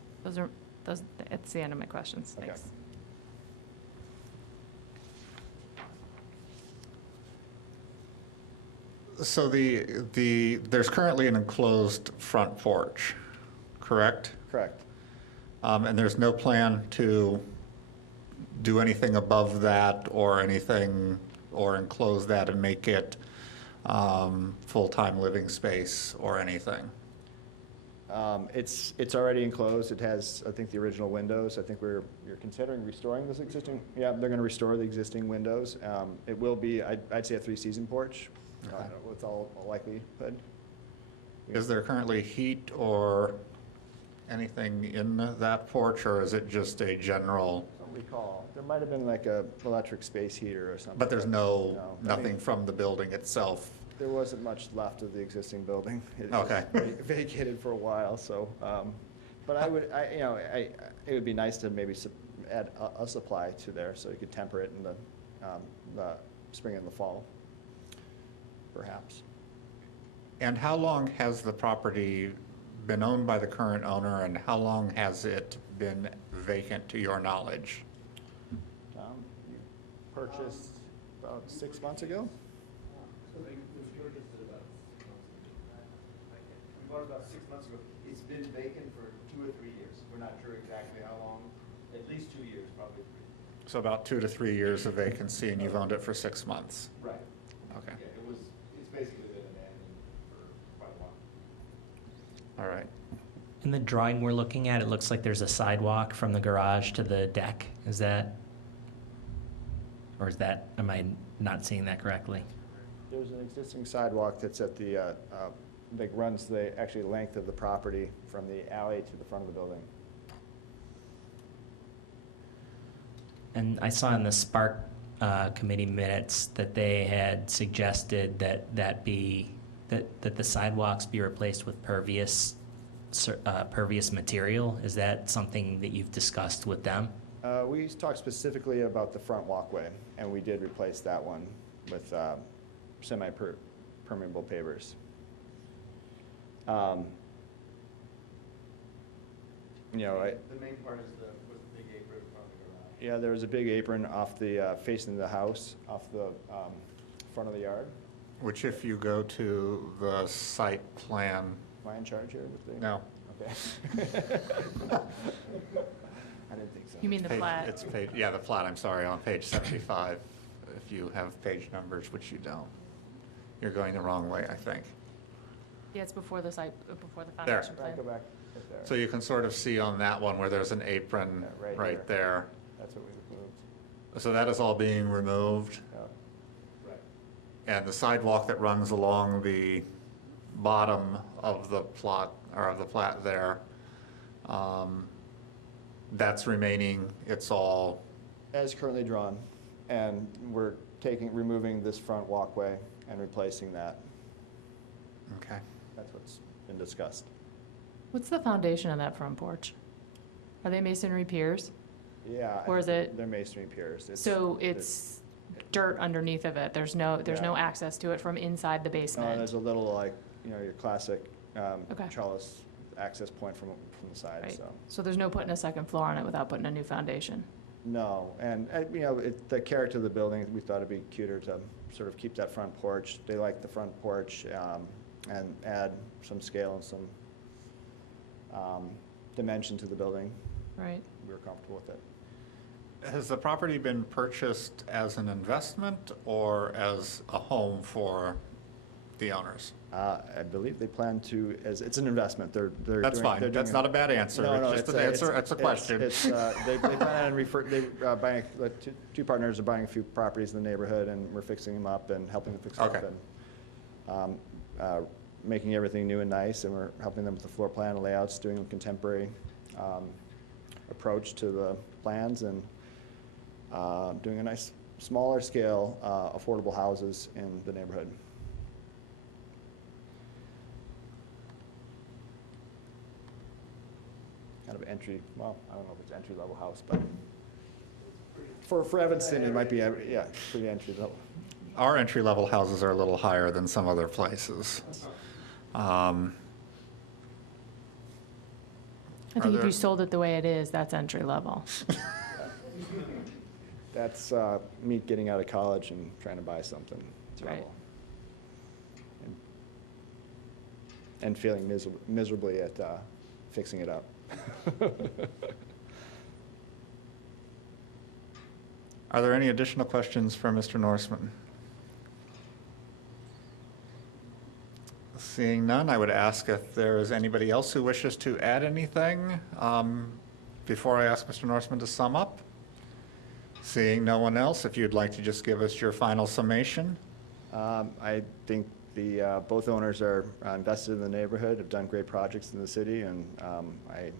That's the end of my questions. Okay. Thanks. So there's currently an enclosed front porch, correct? Correct. And there's no plan to do anything above that or anything, or enclose that and make it full-time living space or anything? It's already enclosed. It has, I think, the original windows. I think you're considering restoring this existing, yeah, they're gonna restore the existing windows. It will be, I'd say a 3-season porch, Okay. with all likelihood. Is there currently heat or anything in that porch, or is it just a general? I don't recall. There might have been like a electric space heater or something. But there's No, I nothing mean, from the building itself? There wasn't much left of the existing building. It was Okay. Vacated for a while, so, but it would be nice to maybe add a supply to there, so you could temper it in the spring and the fall, perhaps. And how long has the property been owned by the current owner, and how long has it been vacant to your knowledge? You purchased about 6 months ago? We bought it about 6 months ago. It's been vacant for 2 or 3 years. We're not sure exactly how long, at least 2 years, probably 3. So about 2 to 3 years of vacancy, and you've owned it for 6 months? Right. Okay, Yeah, it's basically been abandoned for quite a while. all right. In the drawing we're looking at, it looks like there's a sidewalk from the garage to the deck. Is that, or is that, am I not seeing that correctly? There's an existing sidewalk that's at the, that runs the, actually length of the property from the alley to the front of the building. And I saw in the Spark committee minutes that they had suggested that the sidewalks be replaced with pervious material. Is that something that you've discussed with them? We talked specifically about the front walkway, and we did replace that one with semi-permeable pavers. The main part was the big apron from the garage. Yeah, there was a big apron off the, facing the house, off the front of the yard. Which, if you go to the site plan, Am I in charge here with the? no. Okay. I didn't think so. You mean the Page- plat? It's page, yeah, the plat, I'm sorry, on page 75, if you have page numbers, which you don't. You're going the wrong way, I think. Yeah, it's before the There. foundation plan. Right, go back right there. So you can sort of see on that one where there's an apron Yeah, right here. right there. That's what we moved. So that is all being removed, Yeah. Right. and the sidewalk that runs along the bottom of the plot, or of the plat there, that's remaining, it's all, As currently drawn. And we're removing this front walkway and replacing that. Okay. That's what's been discussed. What's the foundation of that front porch? Are they masonry piers? Yeah. Or is it- They're masonry piers. So it's dirt underneath of it. There's no Yeah. access to it from inside the No, basement. there's a little, like, your classic Okay. trellis access point from the side, Right. so. So there's no putting a second floor on it without putting a new foundation. No, and, the character of the building, we thought it'd be cuter to sort of keep that front porch. They like the front porch, and add some scale and some dimension to the building. Right. We were comfortable with it. Has the property been purchased as an investment or as a home for the owners? I believe they plan to, it's an investment. They're That's doing- fine. they're That's doing not a bad answer. No, no, It's just an answer. It's a question. They plan on buying, the two partners are buying a few properties in the neighborhood, and we're fixing them up and helping them fix them up. Okay. And making everything new and nice, and we're helping them with the floor plan layouts, doing a contemporary approach to the plans, and doing a nice, smaller scale, affordable houses in the neighborhood. Kind of entry, well, I don't know if it's entry-level house, but for Evanston, it might be, yeah, pretty entry-level. Our entry-level houses are a little higher than some other places. I Are think if there- you sold it the way it is, that's entry level. That's me getting out of college and trying to buy something. Right. level. And feeling miserably at fixing it up. Are there any additional questions for Mr. Norseman? Seeing none, I would ask if there is anybody else who wishes to add anything before I ask Mr. Norseman to sum up. Seeing no one else, if you'd like to just give us your final summation. I think both owners are invested in the neighborhood, have done great projects in the city, and I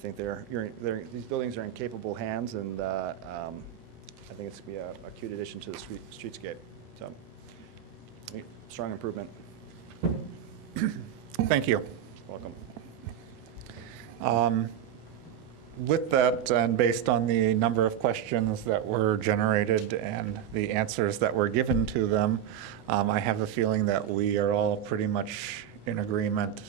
think these buildings are in capable hands, and I think it's going to be a cute addition to the streetscape. So, strong improvement. Thank you. Welcome. With that, and based on the number of questions that were generated and the answers that were given to them, I have a feeling that we are all pretty much in agreement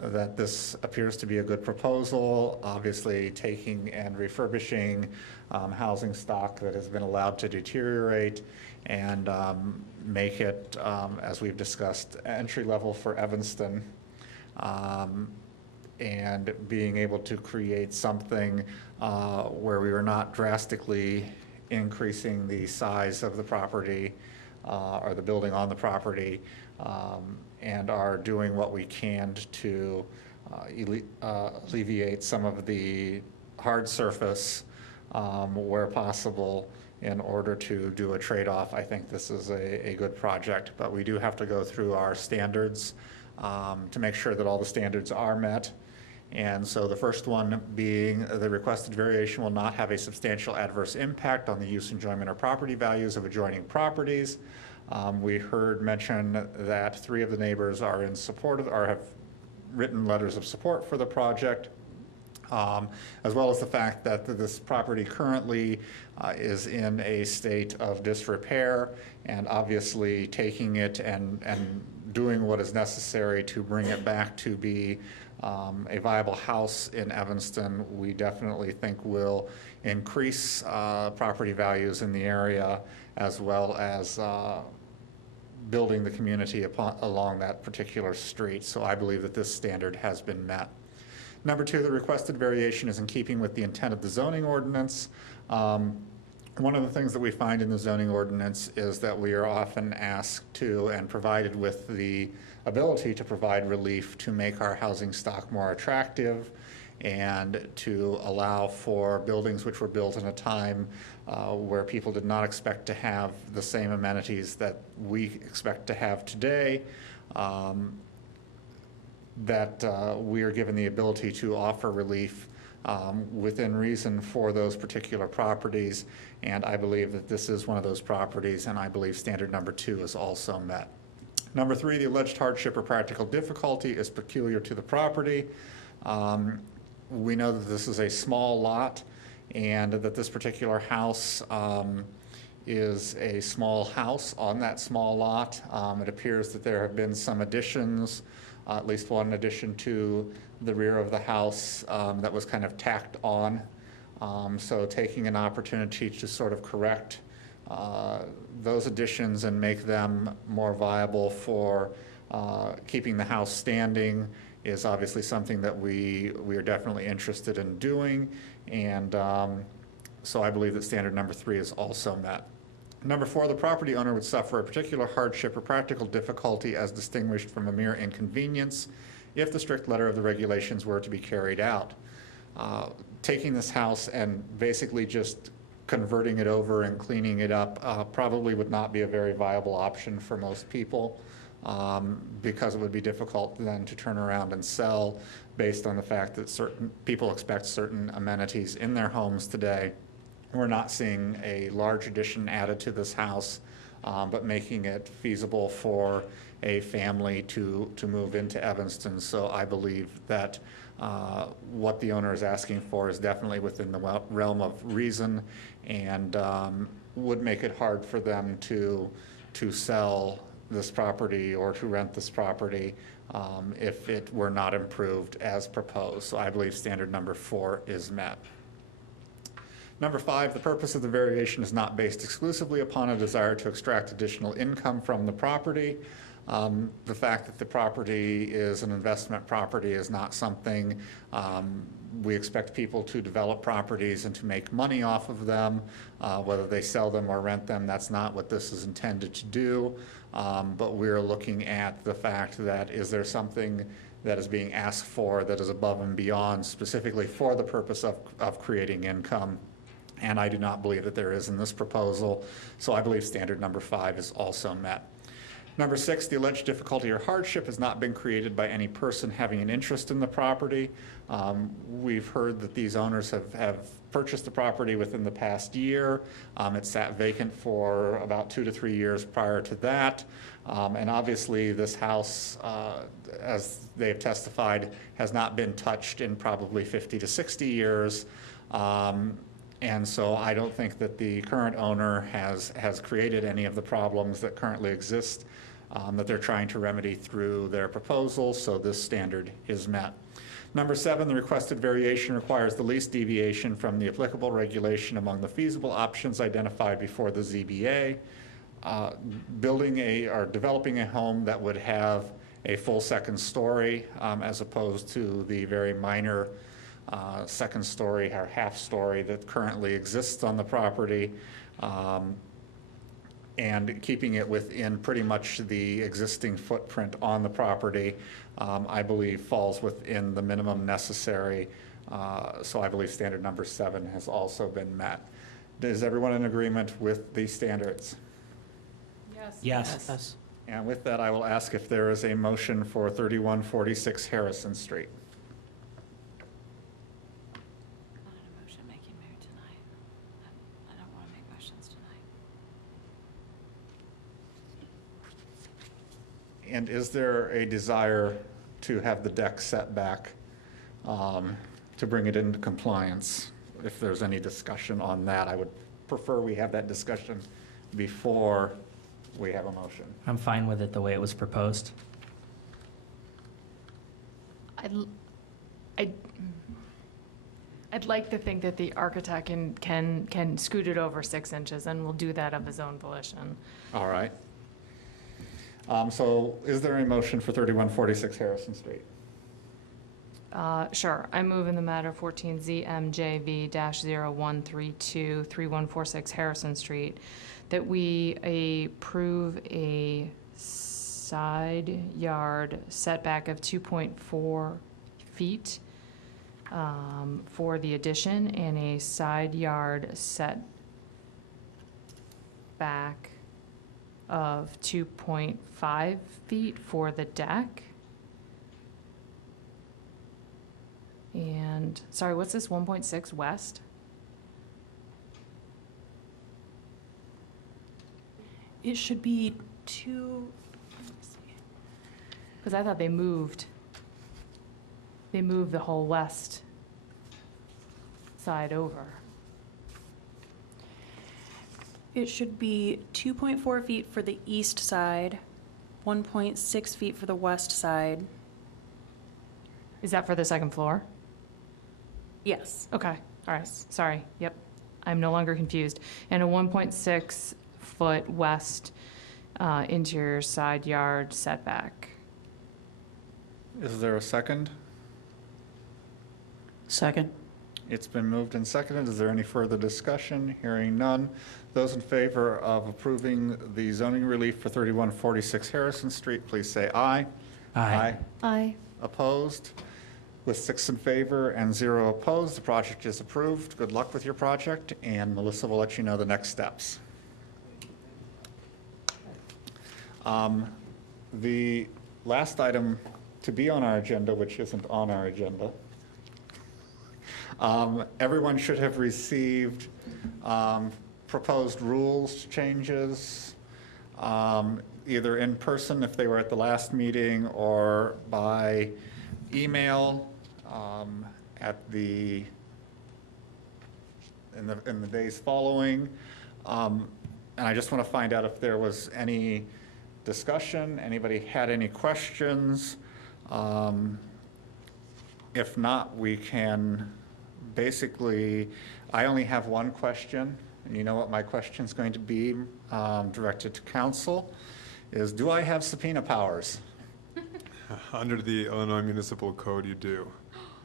that this appears to be a good proposal. Obviously, taking and refurbishing housing stock that has been allowed to deteriorate and make it, as we've discussed, entry level for Evanston. And being able to create something where we were not drastically increasing the size of the property or the building on the property, and are doing what we can to alleviate some of the hard surface where possible in order to do a trade-off. I think this is a good project, but we do have to go through our standards to make sure that all the standards are met. And so the first one being the requested variation will not have a substantial adverse impact on the use, enjoyment, or property values of adjoining properties. We heard mention that 3 of the neighbors are in support of, or have written letters of support for the project, as well as the fact that this property currently is in a state of disrepair, and obviously taking it and doing what is necessary to bring it back to be a viable house in Evanston, we definitely think will increase property values in the area, as well as building the community along that particular street. So I believe that this standard has been met. Number 2, the requested variation is in keeping with the intent of the zoning ordinance. One of the things that we find in the zoning ordinance is that we are often asked to and provided with the ability to provide relief to make our housing stock more attractive and to allow for buildings which were built in a time where people did not expect to have the same amenities that we expect to have today, that we are given the ability to offer relief within reason for those particular properties. And I believe that this is one of those properties, and I believe standard number 2 is also met. Number 3, the alleged hardship or practical difficulty is peculiar to the property. We know that this is a small lot and that this particular house is a small house on that small lot. It appears that there have been some additions, at least one addition to the rear of the house that was kind of tacked on. So taking an opportunity to sort of correct those additions and make them more viable for keeping the house standing is obviously something that we are definitely interested in doing. And so I believe that standard number 3 is also met. Number 4, the property owner would suffer a particular hardship or practical difficulty as distinguished from a mere inconvenience if the strict letter of the regulations were to be carried out. Taking this house and basically just converting it over and cleaning it up probably would not be a very viable option for most people, because it would be difficult then to turn around and sell based on the fact that certain people expect certain amenities in their homes today. We're not seeing a large addition added to this house, but making it feasible for a family to move into Evanston. So I believe that what the owner is asking for is definitely within the realm of reason, and would make it hard for them to sell this property or to rent this property if it were not improved as proposed. So I believe standard number 4 is met. Number 5, the purpose of the variation is not based exclusively upon a desire to extract additional income from the property. The fact that the property is an investment property is not something we expect people to develop properties and to make money off of them, whether they sell them or rent them. That's not what this is intended to do. But we're looking at the fact that is there something that is being asked for that is above and beyond specifically for the purpose of creating income. And I do not believe that there is in this proposal. So I believe standard number 5 is also met. Number 6, the alleged difficulty or hardship has not been created by any person having an interest in the property. We've heard that these owners have purchased the property within the past year. It sat vacant for about 2 to 3 years prior to that. And obviously this house, as they've testified, has not been touched in probably 50 to 60 years. And so I don't think that the current owner has created any of the problems that currently exist that they're trying to remedy through their proposal, so this standard is met. Number 7, the requested variation requires the least deviation from the applicable regulation among the feasible options identified before the ZBA. Developing a home that would have a full second story as opposed to the very minor second story or half story that currently exists on the property, and keeping it within pretty much the existing footprint on the property, I believe falls within the minimum necessary. So I believe standard number 7 has also been met. Is everyone in agreement with these standards? Yes. Yes. And with that, I will ask if there is a motion for 3146 Harrison Street. Not a motion making mood tonight. I don't want to make motions tonight. And is there a desire to have the deck set back to bring it into compliance? If there's any discussion on that, I would prefer we have that discussion before we have a motion. I'm fine with it the way it was proposed. I'd like to think that the architect can scoot it over 6 inches, and will do that of his own volition. All right. So is there a motion for 3146 Harrison Street? Sure. I move in the matter 14 ZMJV-0132 3146 Harrison Street that we approve a side yard setback of 2.4 feet for the addition, and a side yard setback of 2.5 feet for the deck. And, sorry, what's this, 1.6 west? It should be two, let me see. Because I thought they moved the whole west side over. It should be 2.4 feet for the east side, 1.6 feet for the west side. Is that for the second floor? Yes. Okay, all right, sorry, yep. I'm no longer confused. And a 1.6 foot west interior side yard setback. Is there a second? Second. It's been moved and seconded. Is there any further discussion? Hearing none. Those in favor of approving the zoning relief for 3146 Harrison Street, please say aye. Aye. Aye. Opposed? With 6 in favor and 0 opposed, the project is approved. Good luck with your project, and Melissa will let you know the next steps. The last item to be on our agenda, which isn't on our agenda, everyone should have received proposed rules changes, either in person if they were at the last meeting, or by email in the days following. And I just want to find out if there was any discussion, anybody had any questions. If not, we can basically, I only have one question, and you know what my question's going to be, directed to council, is do I have subpoena powers? Under the Illinois Municipal Code, you do.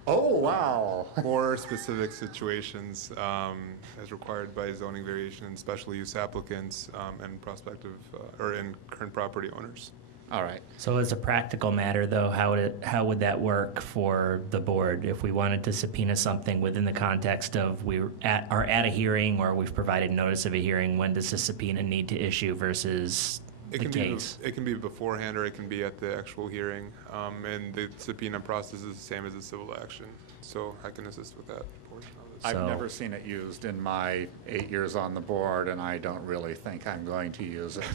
Oh, wow. For specific situations, as required by zoning variation and special use applicants, and prospective, or in current property owners. All right. So as a practical matter, though, how would that work for the board if we wanted to subpoena something within the context of are at a hearing, or we've provided notice of a hearing? When does the subpoena need to issue versus the case? It can be beforehand, or it can be at the actual hearing, and the subpoena process is the same as a civil action. So I can assist with that portion of it. I've never seen it used in my 8 years on the board, and I don't really think I'm going to use it.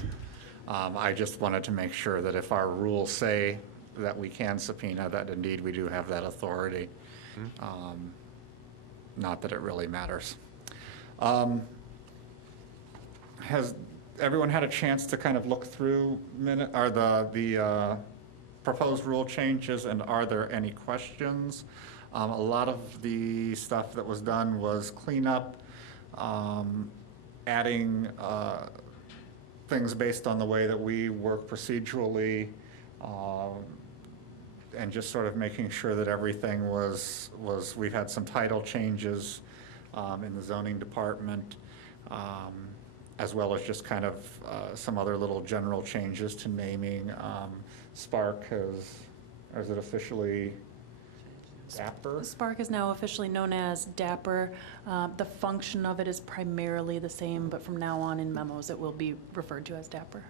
I just wanted to make sure that if our rules say that we can subpoena, that indeed we do have that authority. Not that it really matters. Has everyone had a chance to kind of look through the proposed rule changes, and are there any questions? A lot of the stuff that was done was cleanup, adding things based on the way that we work procedurally, and just sort of making sure that everything was we've had some title changes in the zoning department, as well as just kind of some other little general changes to naming. Spark or is it officially Dapper? Spark is now officially known as Dapper. The function of it is primarily the same, but from now on in memos, it will be referred to as Dapper.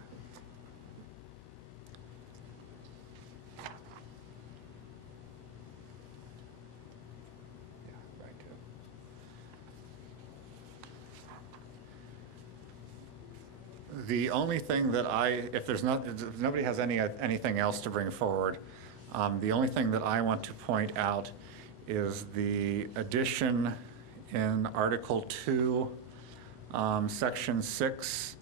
The only thing that if nobody has anything else to bring forward, the only thing that I want to point out is the addition in Article 2, Section 6,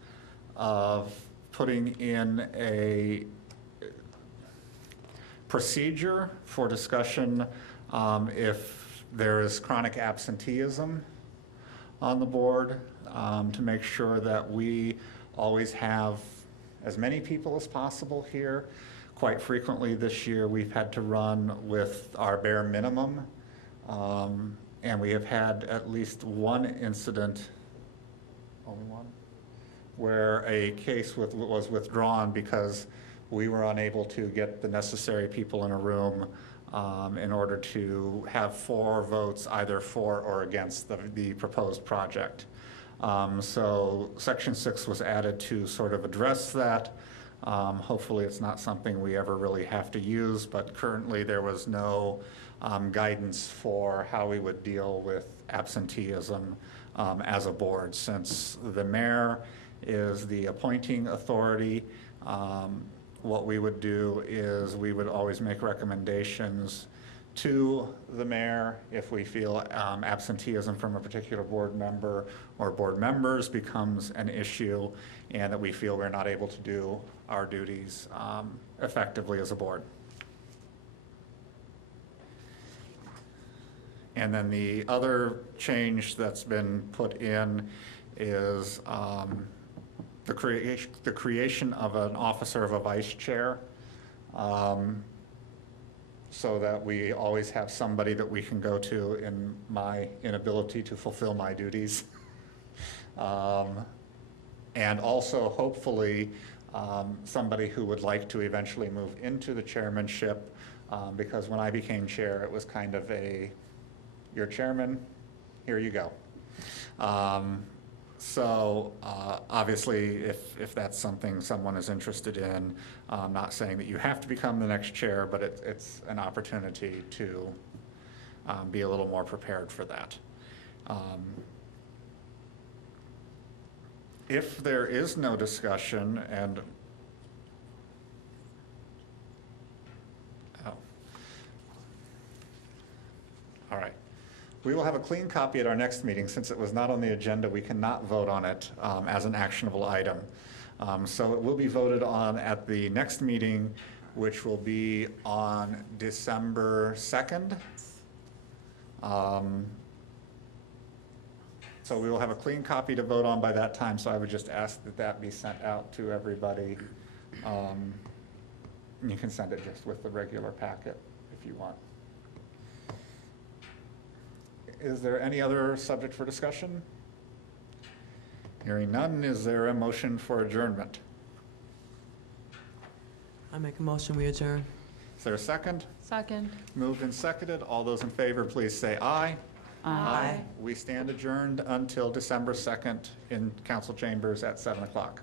of putting in a procedure for discussion if there is chronic absenteeism on the board, to make sure that we always have as many people as possible here. Quite frequently this year, we've had to run with our bare minimum, and we have had at least one incident, only one, where a case was withdrawn because we were unable to get the necessary people in a room in order to have 4 votes either for or against the proposed project. So Section 6 was added to sort of address that. Hopefully it's not something we ever really have to use, but currently there was no guidance for how we would deal with absenteeism as a board. Since the mayor is the appointing authority, what we would do is we would always make recommendations to the mayor if we feel absenteeism from a particular board member or board members becomes an issue and that we feel we're not able to do our duties effectively as a board. And then the other change that's been put in is the creation of an officer of a vice chair, so that we always have somebody that we can go to in my inability to fulfill my duties. And also, hopefully, somebody who would like to eventually move into the chairmanship, because when I became chair, it was kind of a, you're chairman, here you go. So obviously, if that's something someone is interested in, I'm not saying that you have to become the next chair, but it's an opportunity to be a little more prepared for that. If there is no discussion and all right. We will have a clean copy at our next meeting. Since it was not on the agenda, we cannot vote on it as an actionable item. So it will be voted on at the next meeting, which will be on December 2nd. So we will have a clean copy to vote on by that time, so I would just ask that that be sent out to everybody. You can send it just with the regular packet if you want. Is there any other subject for discussion? Hearing none, is there a motion for adjournment? I make a motion, we adjourn. Is there a second? Second. Moved and seconded. All those in favor, please say aye. Aye. We stand adjourned until December 2nd in council chambers at 7 o'clock.